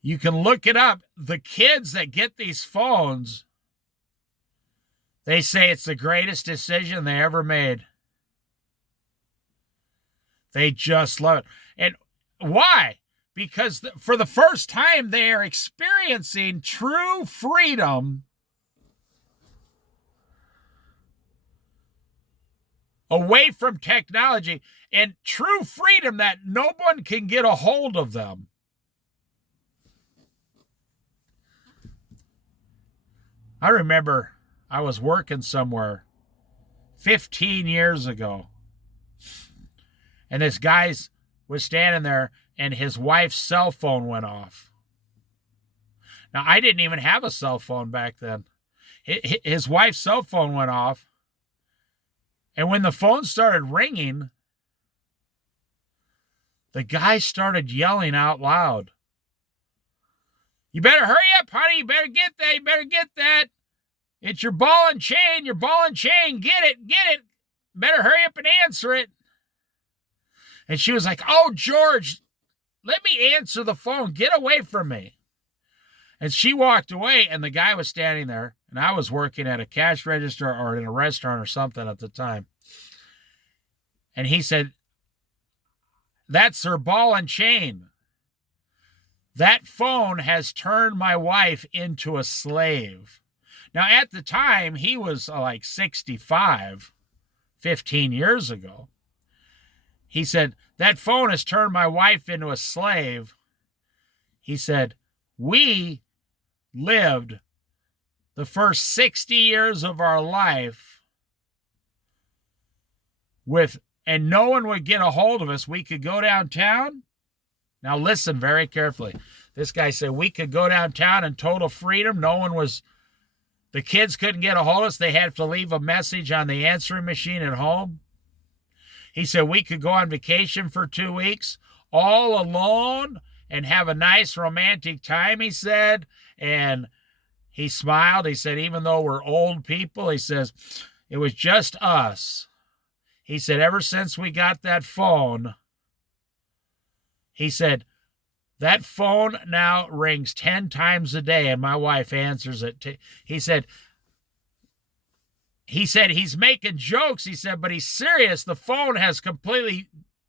you can look it up. The kids that get these phones, they say it's the greatest decision they ever made. They just love it. And why? Because for the first time, they are experiencing true freedom away from technology, and true freedom that no one can get a hold of them. I remember I was working somewhere 15 years ago, and this guy was standing there, and his wife's cell phone went off. Now, I didn't even have a cell phone back then. His wife's cell phone went off, and when the phone started ringing, the guy started yelling out loud, "You better hurry up, honey. You better get that. You better get that. It's your ball and chain. Your ball and chain. Get it. Get it. Better hurry up and answer it." And she was like, "Oh, George, let me answer the phone. Get away from me." And she walked away, and the guy was standing there, and I was working at a cash register or in a restaurant or something at the time. And he said, "That's her ball and chain. That phone has turned my wife into a slave." Now, at the time, he was like 65, 15 years ago. He said, "That phone has turned my wife into a slave." He said, "We lived the first 60 years of our life and no one would get a hold of us. We could go downtown." Now listen very carefully. This guy said we could go downtown in total freedom. The kids couldn't get a hold of us. They had to leave a message on the answering machine at home. He said we could go on vacation for 2 weeks all alone and have a nice romantic time, he said. And he smiled. He said, even though we're old people, he says, it was just us. He said, ever since we got that phone, he said, that phone now rings 10 times a day, and my wife answers it. He said he's making jokes, he said, but he's serious. The phone has completely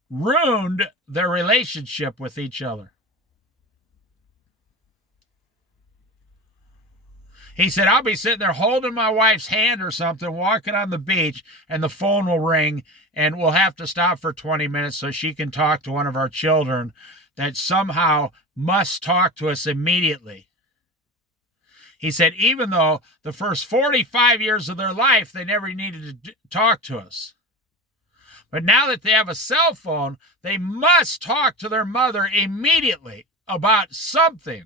ruined their relationship with each other. He said, I'll be sitting there holding my wife's hand or something, walking on the beach, and the phone will ring, and we'll have to stop for 20 minutes so she can talk to one of our children that somehow must talk to us immediately. He said, even though the first 45 years of their life, they never needed to talk to us. But now that they have a cell phone, they must talk to their mother immediately about something.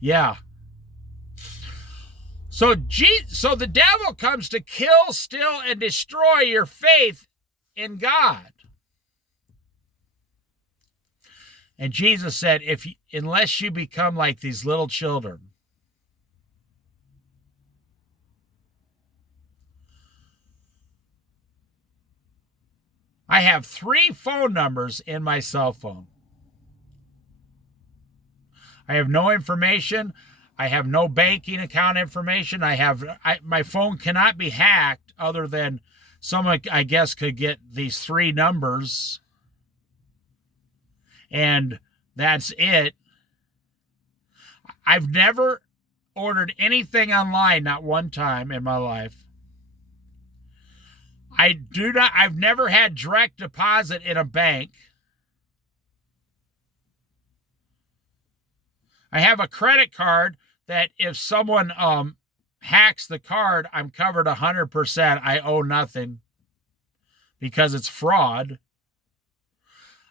Yeah. So the devil comes to kill, steal, and destroy your faith in God. And Jesus said, unless you become like these little children, I have 3 phone numbers in my cell phone. I have no information. I have no banking account information. My phone cannot be hacked other than someone, I guess, could get these 3 numbers. And that's it. I've never ordered anything online, not one time in my life. I've never had direct deposit in a bank. I have a credit card that if someone hacks the card, I'm covered 100%. I owe nothing because it's fraud.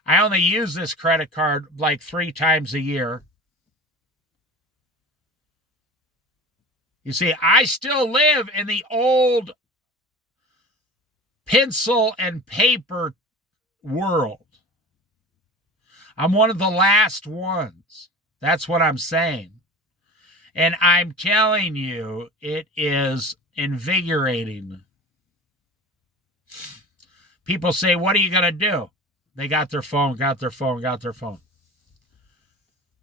I only use this credit card like 3 times a year. You see, I still live in the old pencil and paper world. I'm one of the last ones. That's what I'm saying. And I'm telling you, it is invigorating. People say, what are you going to do? They got their phone.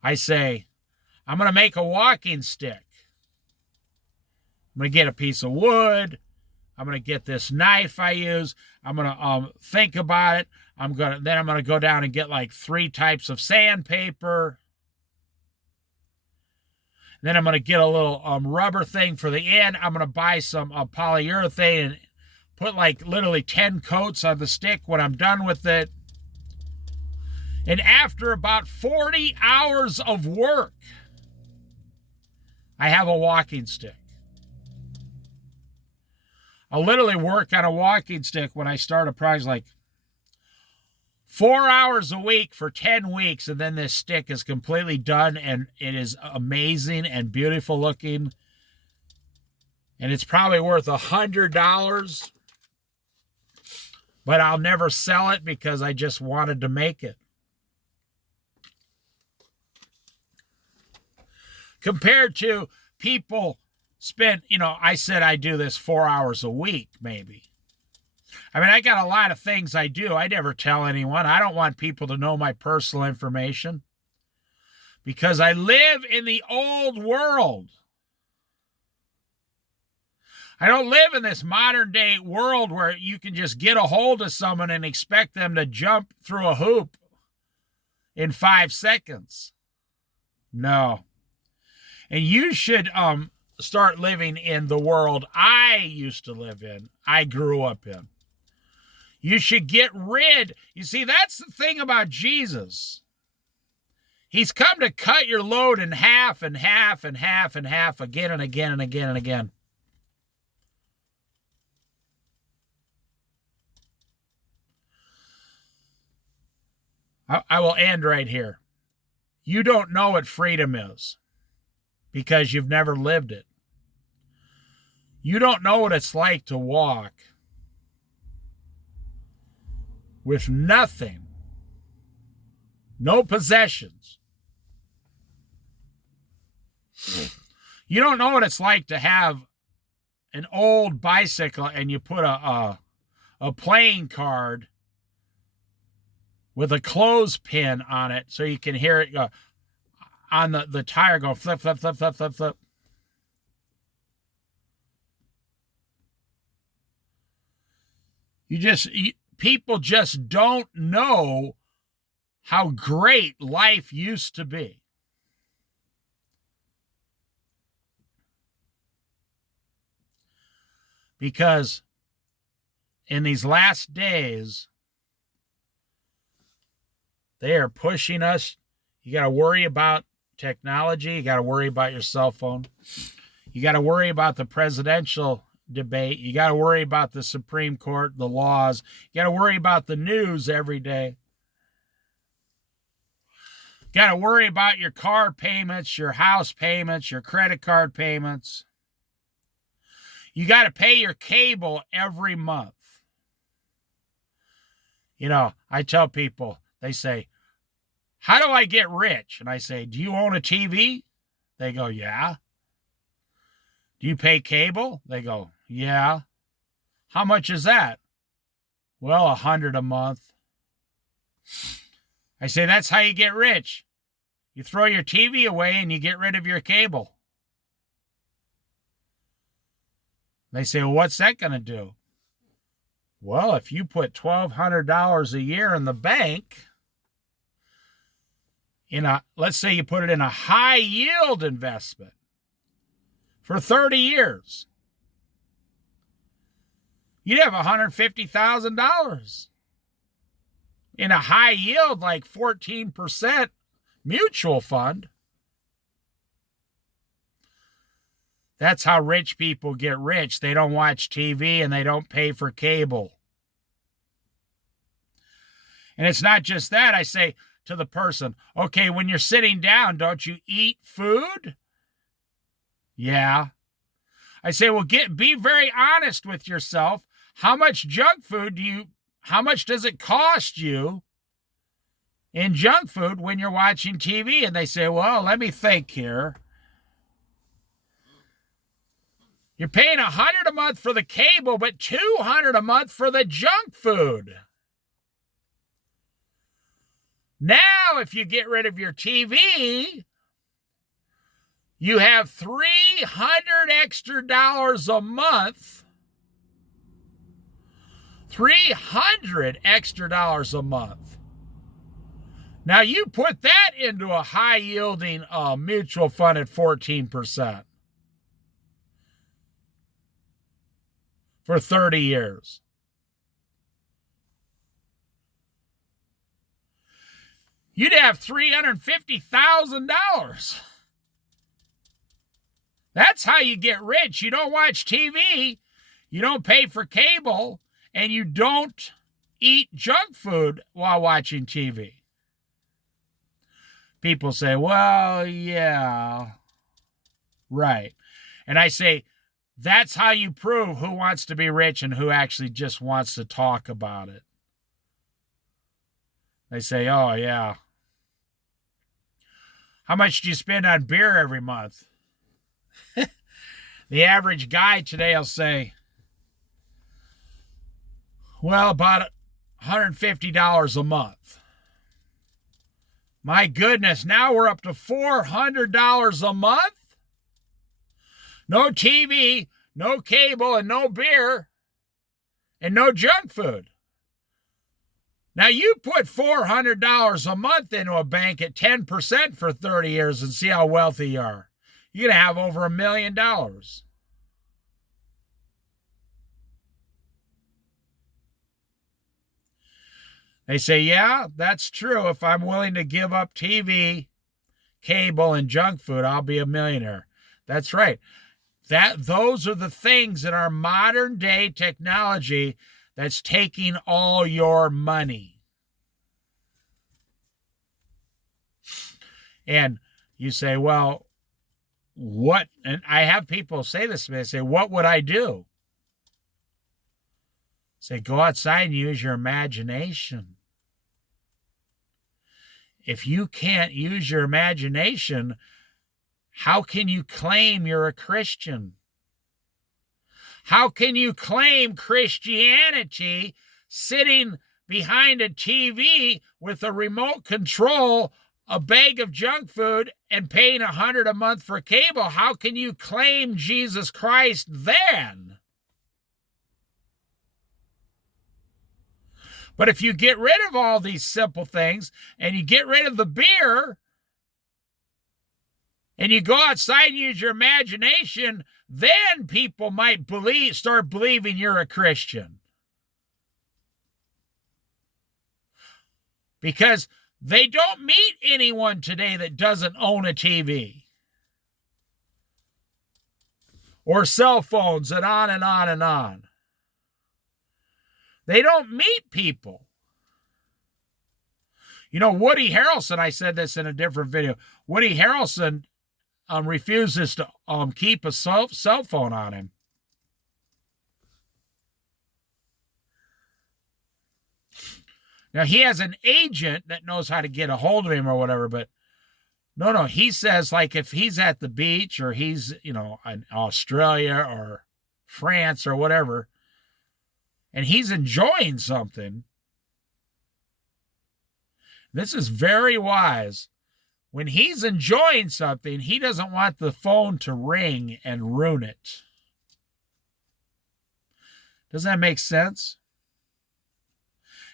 I say, I'm going to make a walking stick. I'm going to get a piece of wood. I'm going to get this knife I use. I'm going to think about it. Then I'm going to go down and get like 3 types of sandpaper. Then I'm going to get a little rubber thing for the end. I'm going to buy some polyurethane and put like literally 10 coats on the stick when I'm done with it. And after about 40 hours of work, I have a walking stick. I'll literally work on a walking stick when I start a project like 4 hours a week for 10 weeks, and then this stick is completely done, and it is amazing and beautiful looking. And it's probably worth $100, but I'll never sell it because I just wanted to make it. Compared to people spend, I said I do this 4 hours a week, maybe. I mean, I got a lot of things I do. I never tell anyone. I don't want people to know my personal information because I live in the old world. I don't live in this modern day world where you can just get a hold of someone and expect them to jump through a hoop in 5 seconds. No. And you should start living in the world I used to live in, I grew up in. You should get rid. You see, that's the thing about Jesus. He's come to cut your load in half and half and half and half again and again and again and again. I will end right here. You don't know what freedom is because you've never lived it. You don't know what it's like to walk with nothing No possessions. You don't know what it's like to have an old bicycle and you put a playing card with a clothespin on it so you can hear it go on the tire go flip, flip, flip, flip, flip, flip. People just don't know how great life used to be. Because in these last days, they are pushing us. You got to worry about technology. You got to worry about your cell phone. You got to worry about the presidential debate. You got to worry about the Supreme Court, the laws. You got to worry about the news every day. You got to worry about your car payments, your house payments, your credit card payments. You got to pay your cable every month. You know, I tell people, they say, how do I get rich? And I say, do you own a TV? They go, yeah. Do you pay cable? They go, yeah. How much is that? Well, $100 a month. I say, that's how you get rich. You throw your TV away and you get rid of your cable. They say, well, what's that going to do? Well, if you put $1,200 a year in the bank, let's say you put it in a high yield investment for 30 years, you'd have $150,000 in a high yield, like 14% mutual fund. That's how rich people get rich. They don't watch TV and they don't pay for cable. And it's not just that. I say to the person, okay, when you're sitting down, don't you eat food? Yeah. I say, well, be very honest with yourself. How much junk food how much does it cost you in junk food when you're watching TV? And they say, well, let me think here. You're paying $100 a month for the cable, but $200 a month for the junk food. Now, if you get rid of your TV, you have $300 extra a month. $300 extra a month. Now, you put that into a high-yielding mutual fund at 14%. For 30 years. You'd have $350,000. That's how you get rich. You don't watch TV, you don't pay for cable, and you don't eat junk food while watching TV. People say, well, yeah, right. And I say, that's how you prove who wants to be rich and who actually just wants to talk about it. They say, oh, yeah. How much do you spend on beer every month? The average guy today will say, well, about $150 a month. My goodness, now we're up to $400 a month? No TV, no cable, and no beer, and no junk food. Now, you put $400 a month into a bank at 10% for 30 years and see how wealthy you are. You're going to have over $1 million. They say, yeah, that's true. If I'm willing to give up TV, cable, and junk food, I'll be a millionaire. That's right. Those are the things in our modern day technology that's taking all your money. And you say, well, what? And I have people say this to me. They say, what would I do? Say, go outside and use your imagination. If you can't use your imagination, how can you claim you're a Christian? How can you claim Christianity sitting behind a TV with a remote control, a bag of junk food, and paying $100 a month for cable? How can you claim Jesus Christ then? But if you get rid of all these simple things and you get rid of the beer and you go outside and use your imagination, then people might start believing you're a Christian. Because they don't meet anyone today that doesn't own a TV or cell phones and on and on and on. They don't meet people. You know, Woody Harrelson, I said this in a different video, Woody Harrelson refuses to keep a cell phone on him. Now, he has an agent that knows how to get a hold of him or whatever, but no, he says, like, if he's at the beach or he's, in Australia or France or whatever, and he's enjoying something, this is very wise. When he's enjoying something, he doesn't want the phone to ring and ruin it. Does that make sense?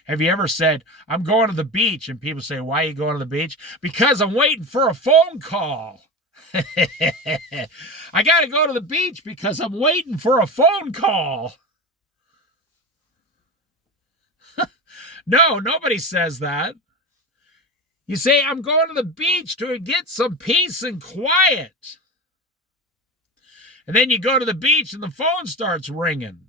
Have you ever said, I'm going to the beach, and people say, why are you going to the beach? Because I'm waiting for a phone call. I got to go to the beach because I'm waiting for a phone call. No, nobody says that. You say, I'm going to the beach to get some peace and quiet. And then you go to the beach and the phone starts ringing.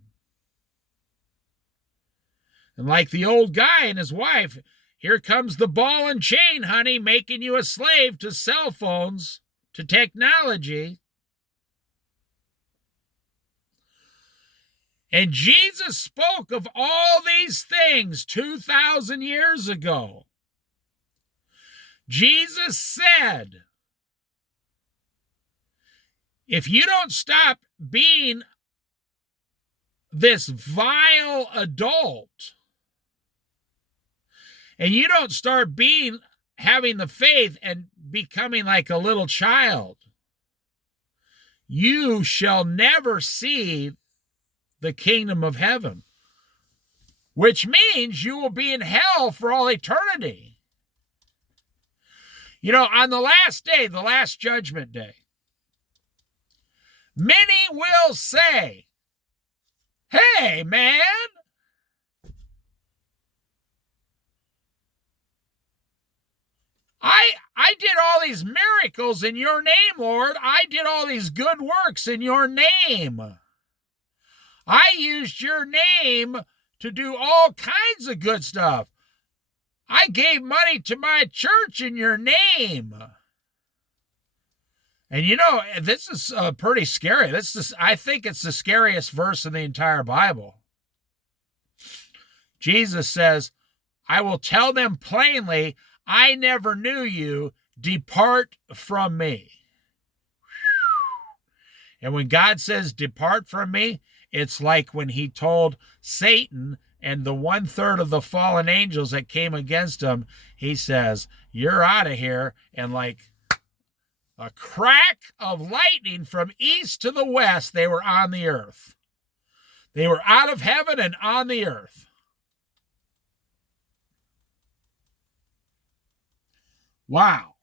And like the old guy and his wife, here comes the ball and chain, honey, making you a slave to cell phones, to technology. And Jesus spoke of all these things 2,000 years ago. Jesus said, if you don't stop being this vile adult, and you don't start having the faith and becoming like a little child, you shall never see the kingdom of heaven, which means you will be in hell for all eternity. You know, on the last day, the last judgment day, many will say, hey, man, I did all these miracles in your name, Lord. I did all these good works in your name. I used your name to do all kinds of good stuff. I gave money to my church in your name. And you know, this is pretty scary. I think it's the scariest verse in the entire Bible. Jesus says, I will tell them plainly, I never knew you. Depart from me. And when God says, depart from me, it's like when he told Satan and the 1/3 of the fallen angels that came against him, he says, you're out of here. And like a crack of lightning from east to the west, they were on the earth. They were out of heaven and on the earth. Wow.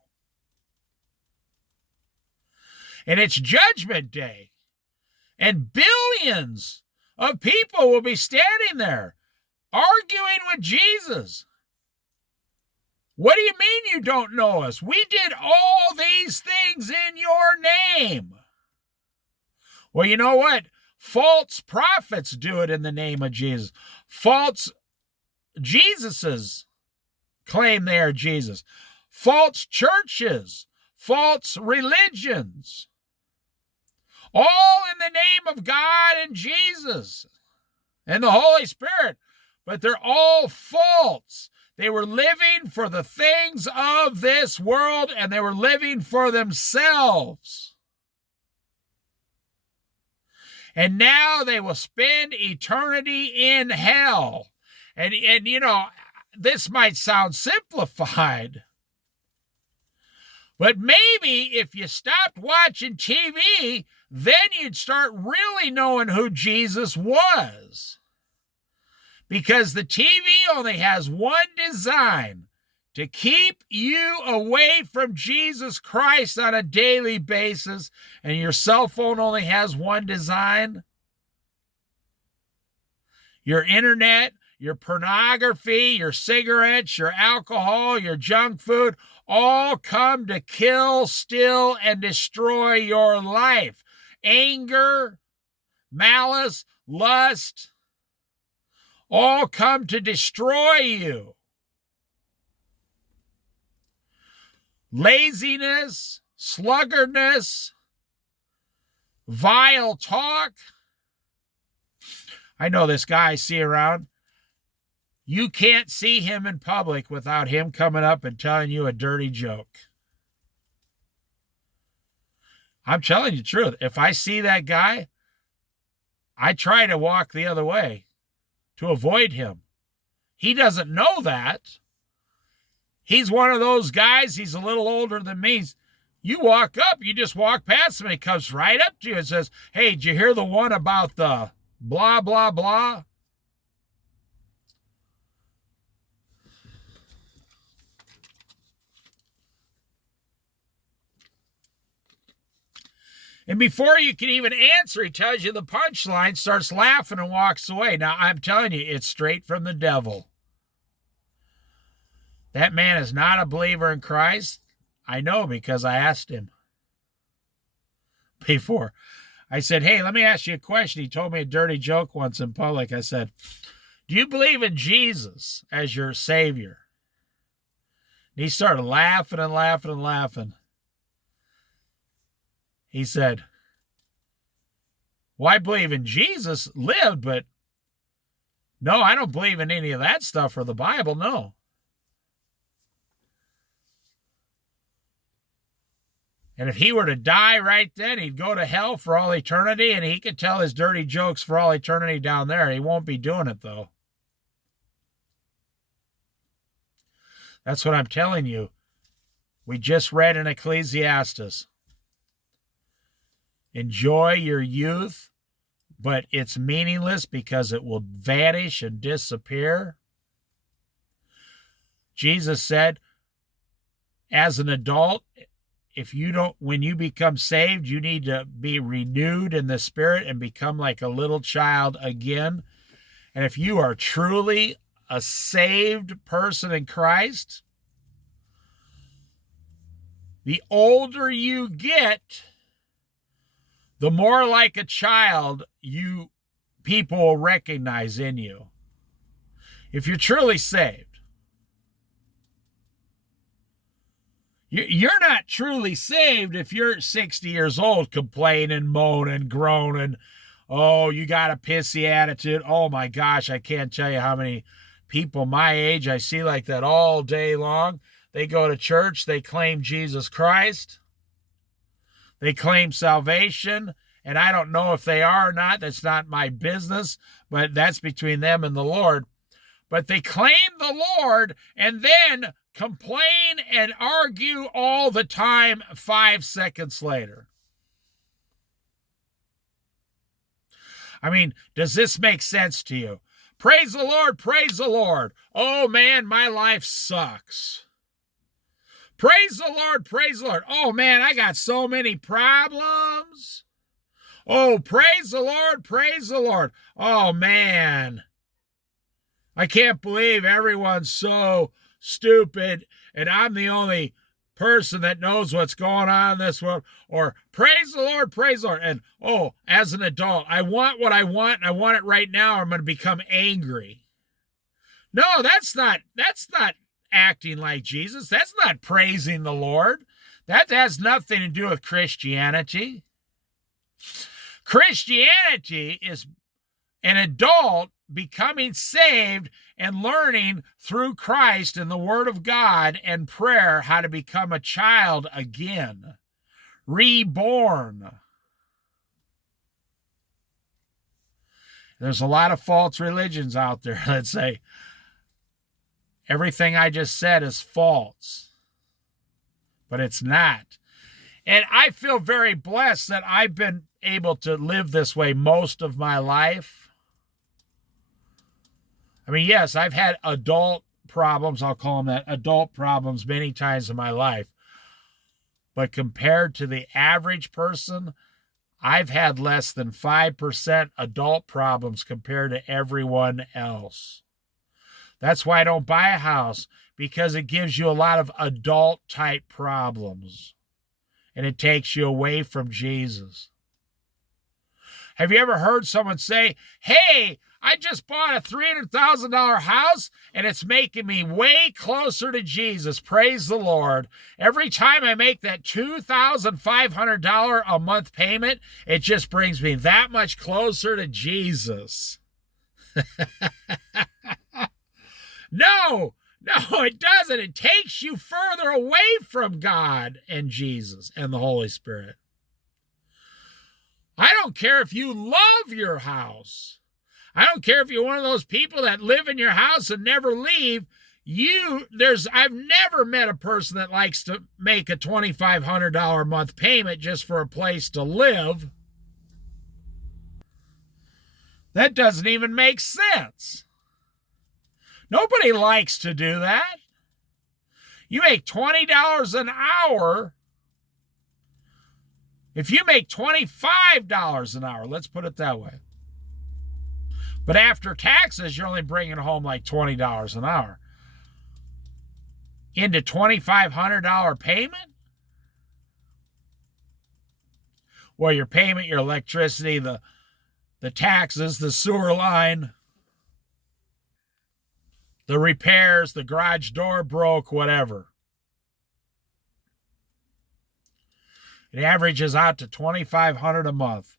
And it's Judgment Day. And billions of people will be standing there arguing with Jesus. What do you mean you don't know us? We did all these things in your name. Well, you know what? False prophets do it in the name of Jesus. False Jesuses claim they are Jesus. False churches, false religions, all in the name of God and Jesus and the Holy Spirit, but they're all false. They were living for the things of this world, and they were living for themselves. And now they will spend eternity in hell. And you know, this might sound simplified, but maybe if you stopped watching TV, then you'd start really knowing who Jesus was. Because the TV only has one design: to keep you away from Jesus Christ on a daily basis. And your cell phone only has one design: your internet, your pornography, your cigarettes, your alcohol, your junk food, all come to kill, steal, and destroy your life. Anger, malice, lust, all come to destroy you. Laziness, sluggardness, vile talk. I know this guy I see around. You can't see him in public without him coming up and telling you a dirty joke. I'm telling you the truth. If I see that guy, I try to walk the other way to avoid him. He doesn't know that. He's one of those guys, he's a little older than me. You walk up, you just walk past him, and he comes right up to you and says, "Hey, did you hear the one about the blah, blah, blah?" And before you can even answer, he tells you the punchline, starts laughing, and walks away. Now, I'm telling you, it's straight from the devil. That man is not a believer in Christ. I know, because I asked him before. I said, "Hey, let me ask you a question." He told me a dirty joke once in public. I said, "Do you believe in Jesus as your Savior?" And he started laughing and laughing and laughing. He said, "Well, I believe in Jesus lived, but no, I don't believe in any of that stuff or the Bible, no." And if he were to die right then, he'd go to hell for all eternity, and he could tell his dirty jokes for all eternity down there. He won't be doing it, though. That's what I'm telling you. We just read in Ecclesiastes. Enjoy your youth, but it's meaningless because it will vanish and disappear. Jesus said, as an adult, when you become saved, you need to be renewed in the spirit and become like a little child again. And if you are truly a saved person in Christ, the older you get, the more like a child people will recognize in you. If you're truly saved. You're not truly saved if you're 60 years old complaining, moaning, groaning. Oh, you got a pissy attitude. Oh my gosh, I can't tell you how many people my age I see like that all day long. They go to church, they claim Jesus Christ. They claim salvation, and I don't know if they are or not. That's not my business, but that's between them and the Lord. But they claim the Lord and then complain and argue all the time 5 seconds later. I mean, does this make sense to you? Praise the Lord, praise the Lord. Oh man, my life sucks. Praise the Lord, praise the Lord. Oh man, I got so many problems. Oh, praise the Lord, praise the Lord. Oh man, I can't believe everyone's so stupid and I'm the only person that knows what's going on in this world. Or praise the Lord, praise the Lord. And oh, as an adult, I want what I want and I want it right now or I'm going to become angry. No, that's not acting like Jesus. That's not praising the Lord. That has nothing to do with Christianity. Christianity is an adult becoming saved and learning through Christ and the Word of God and prayer how to become a child again, reborn. There's a lot of false religions out there that say everything I just said is false, but it's not. And I feel very blessed that I've been able to live this way most of my life. I mean, yes, I've had adult problems, I'll call them that, adult problems many times in my life. But compared to the average person, I've had less than 5% adult problems compared to everyone else. That's why I don't buy a house, because it gives you a lot of adult-type problems. And it takes you away from Jesus. Have you ever heard someone say, hey, I just bought a $300,000 house and it's making me way closer to Jesus. Praise the Lord. Every time I make that $2,500 a month payment, it just brings me that much closer to Jesus. No, it doesn't. It takes you further away from God and Jesus and the Holy Spirit. I don't care if you love your house. I don't care if you're one of those people that live in your house and never leave. I've never met a person that likes to make a $2,500 a month payment just for a place to live. That doesn't even make sense. Nobody likes to do that. You make $20 an hour. If you make $25 an hour, let's put it that way. But after taxes, you're only bringing home like $20 an hour. Into $2,500 payment? Well, your payment, your electricity, the taxes, the sewer line, the repairs, the garage door broke, whatever. It averages out to $2,500 a month.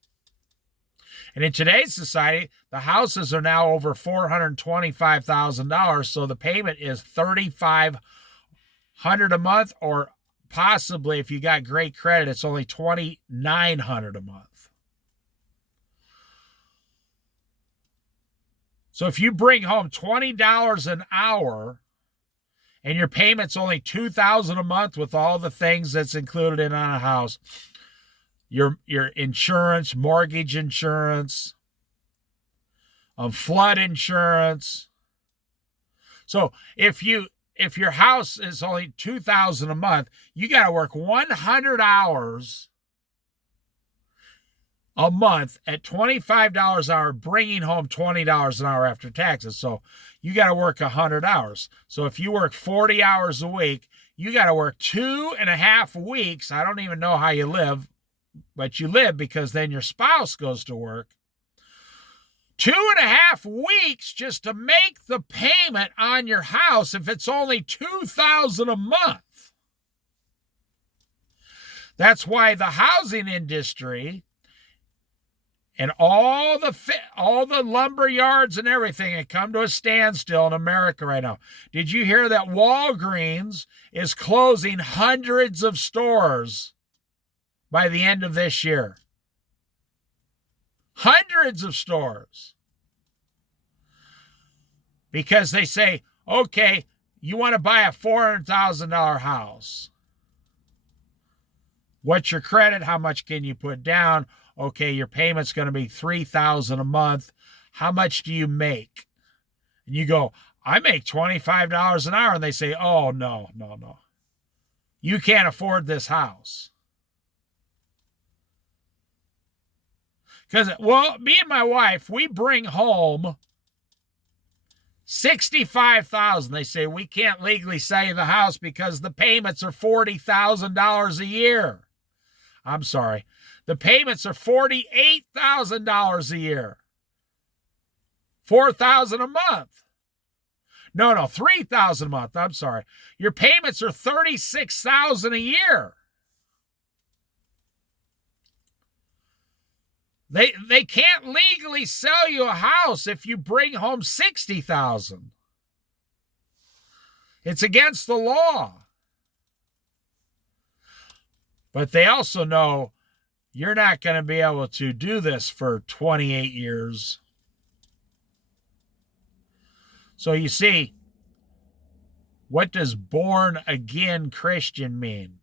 And in today's society, the houses are now over $425,000, so the payment is $3,500 a month, or possibly, if you got great credit, it's only $2,900 a month. So if you bring home $20 an hour and your payment's only $2,000 a month with all the things that's included in on a house, your insurance, mortgage insurance, flood insurance. So if your house is only $2,000 a month, you got to work 100 hours a month at $25 an hour, bringing home $20 an hour after taxes. So you got to work 100 hours. So if you work 40 hours a week, you got to work 2.5 weeks. I don't even know how you live, but you live because then your spouse goes to work. 2.5 weeks just to make the payment on your house if it's only $2,000 a month. That's why the housing industry and all the lumber yards and everything have come to a standstill in America right now. Did you hear that Walgreens is closing hundreds of stores by the end of this year? Hundreds of stores. Because they say, okay, you want to buy a $400,000 house. What's your credit? How much can you put down? Okay, your payment's going to be $3,000 a month. How much do you make? And you go, I make $25 an hour. And they say, oh, no. You can't afford this house. Because, well, me and my wife, we bring home $65,000. They say we can't legally sell you the house because the payments are $40,000 a year. I'm sorry. The payments are $48,000 a year. $4,000 a month. No, $3,000 a month. I'm sorry. Your payments are $36,000 a year. They can't legally sell you a house if you bring home $60,000. It's against the law. But they also know you're not going to be able to do this for 28 years. So you see, what does born again Christian mean?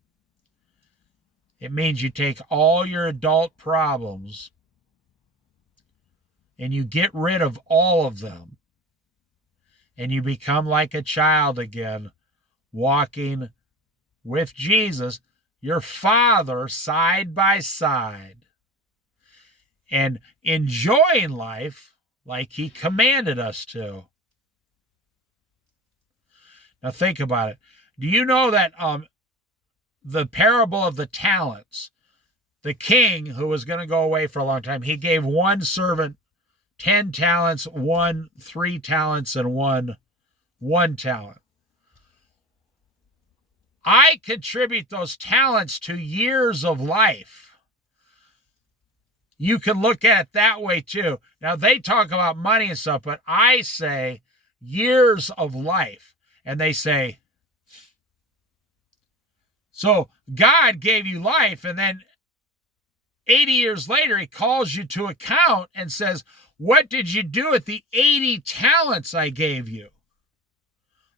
It means you take all your adult problems and you get rid of all of them. And you become like a child again, walking with Jesus, your Father, side by side, and enjoying life like he commanded us to. Now think about it. Do you know that the parable of the talents, the king who was going to go away for a long time, he gave one servant 10 talents, one 3 talents, and one talent. I contribute those talents to years of life. You can look at it that way too. Now, they talk about money and stuff, but I say years of life. And they say, so God gave you life, and then 80 years later, he calls you to account and says, what did you do with the 80 talents I gave you?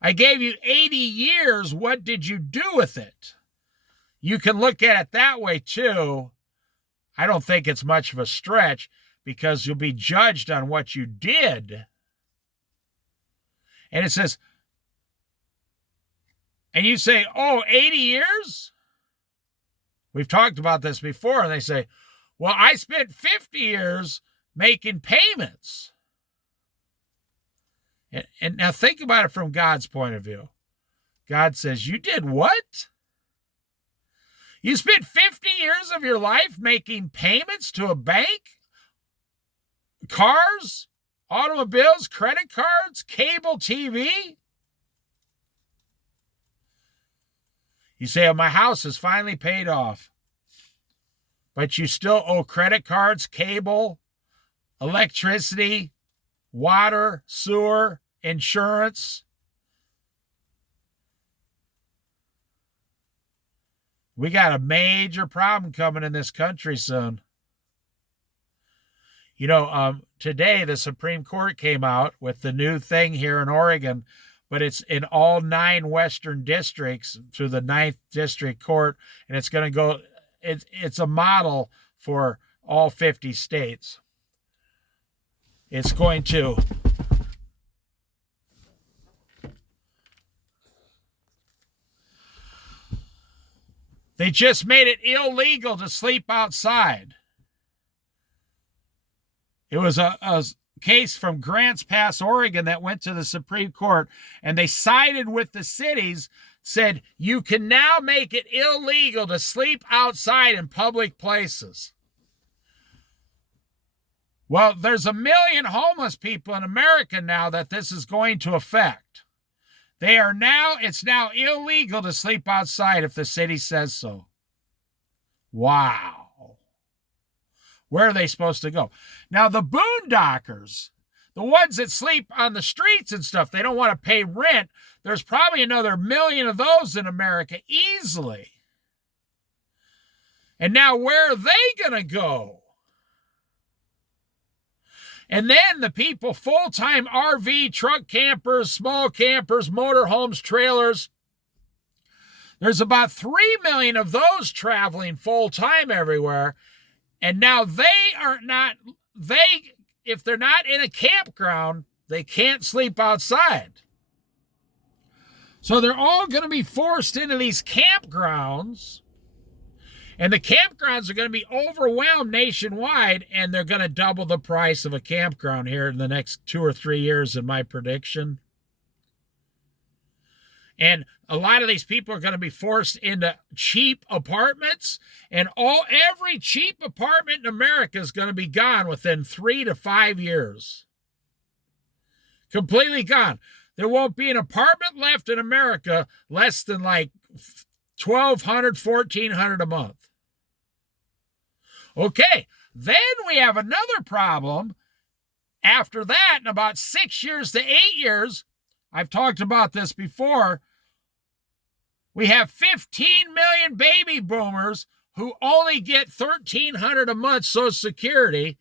I gave you 80 years. What did you do with it? You can look at it that way too. I don't think it's much of a stretch because you'll be judged on what you did. And it says, and you say, oh, 80 years? We've talked about this before. And they say, well, I spent 50 years making payments. And now think about it from God's point of view. God says, you did what? You spent 50 years of your life making payments to a bank? Cars, automobiles, credit cards, cable TV? You say, oh, my house is finally paid off. But you still owe credit cards, cable, electricity, water, sewer, insurance. We got a major problem coming in this country soon. You know, today the Supreme Court came out with the new thing here in Oregon, but it's in all 9 Western districts through the 9th District Court, and it's going to go, it's a model for all 50 states. It's going to they just made it illegal to sleep outside. It was a case from Grants Pass, Oregon that went to the Supreme Court, and they sided with the cities, said you can now make it illegal to sleep outside in public places. Well, there's 1 million homeless people in America now that this is going to affect. It's now illegal to sleep outside if the city says so. Wow. Where are they supposed to go? Now, the boondockers, the ones that sleep on the streets and stuff, they don't want to pay rent. There's probably another 1 million of those in America easily. And now where are they going to go? And then the people, full-time RV, truck campers, small campers, motorhomes, trailers. There's about 3 million of those traveling full-time everywhere. And now if they're not in a campground, they can't sleep outside. So they're all going to be forced into these campgrounds. And the campgrounds are going to be overwhelmed nationwide, and they're going to double the price of a campground here in the next 2 or 3 years, in my prediction. And a lot of these people are going to be forced into cheap apartments, and every cheap apartment in America is going to be gone within 3 to 5 years. Completely gone. There won't be an apartment left in America less than like $1,200, $1,400 a month. Okay, Then we have another problem. After that, in about 6 years to 8 years, I've talked about this before, we have 15 million baby boomers who only get $1,300 a month Social Security.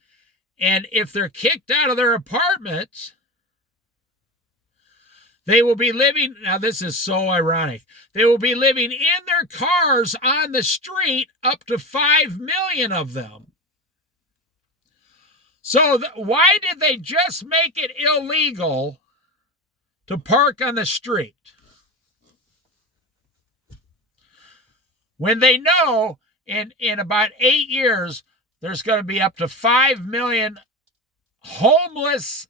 And if they're kicked out of their apartments, they will be living, now this is so ironic, they will be living in their cars on the street, up to 5 million of them. So why did they just make it illegal to park on the street? When they know in about 8 years, there's going to be up to 5 million homeless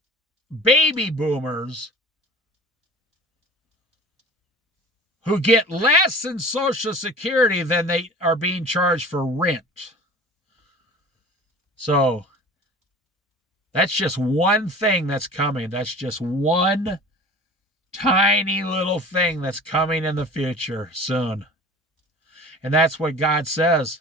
baby boomers who get less in Social Security than they are being charged for rent. So that's just one thing that's coming. That's just one tiny little thing that's coming in the future soon. And that's what God says.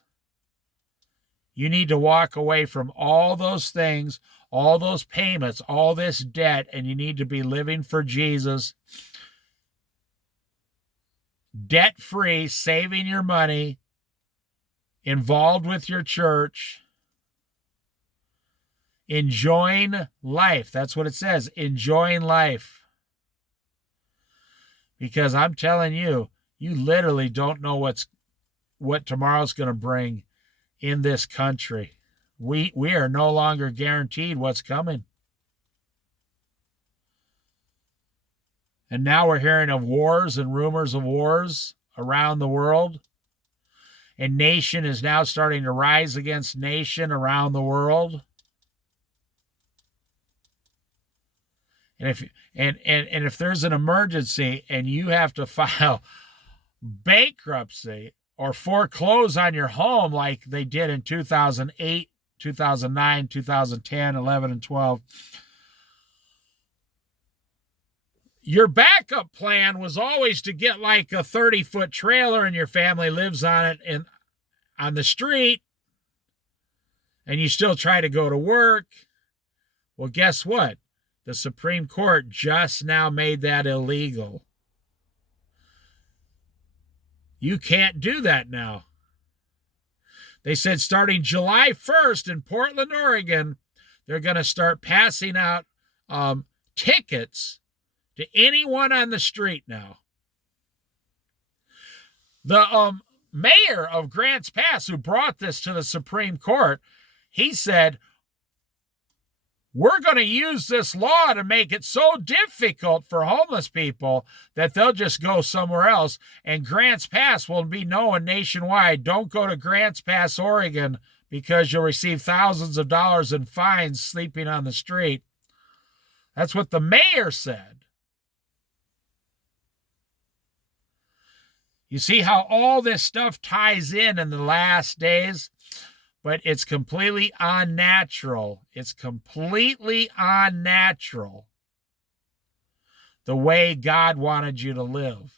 You need to walk away from all those things, all those payments, all this debt, and you need to be living for Jesus. Debt-free, saving your money, involved with your church, enjoying life. That's what it says, enjoying life. Because I'm telling you, you literally don't know what tomorrow's going to bring in this country. We are no longer guaranteed what's coming. And now we're hearing of wars and rumors of wars around the world. And nation is now starting to rise against nation around the world. And if there's an emergency and you have to file bankruptcy or foreclose on your home like they did in 2008, 2009, 2010, 11, and 12, your backup plan was always to get like a 30-foot trailer and your family lives on it on the street, and you still try to go to work. Well, guess what? The Supreme Court just now made that illegal. You can't do that now. They said starting July 1st in Portland, Oregon, they're going to start passing out tickets to anyone on the street now. The mayor of Grants Pass, who brought this to the Supreme Court, he said, we're going to use this law to make it so difficult for homeless people that they'll just go somewhere else. And Grants Pass will be known nationwide. Don't go to Grants Pass, Oregon, because you'll receive thousands of dollars in fines sleeping on the street. That's what the mayor said. You see how all this stuff ties in the last days? But it's completely unnatural. It's completely unnatural the way God wanted you to live.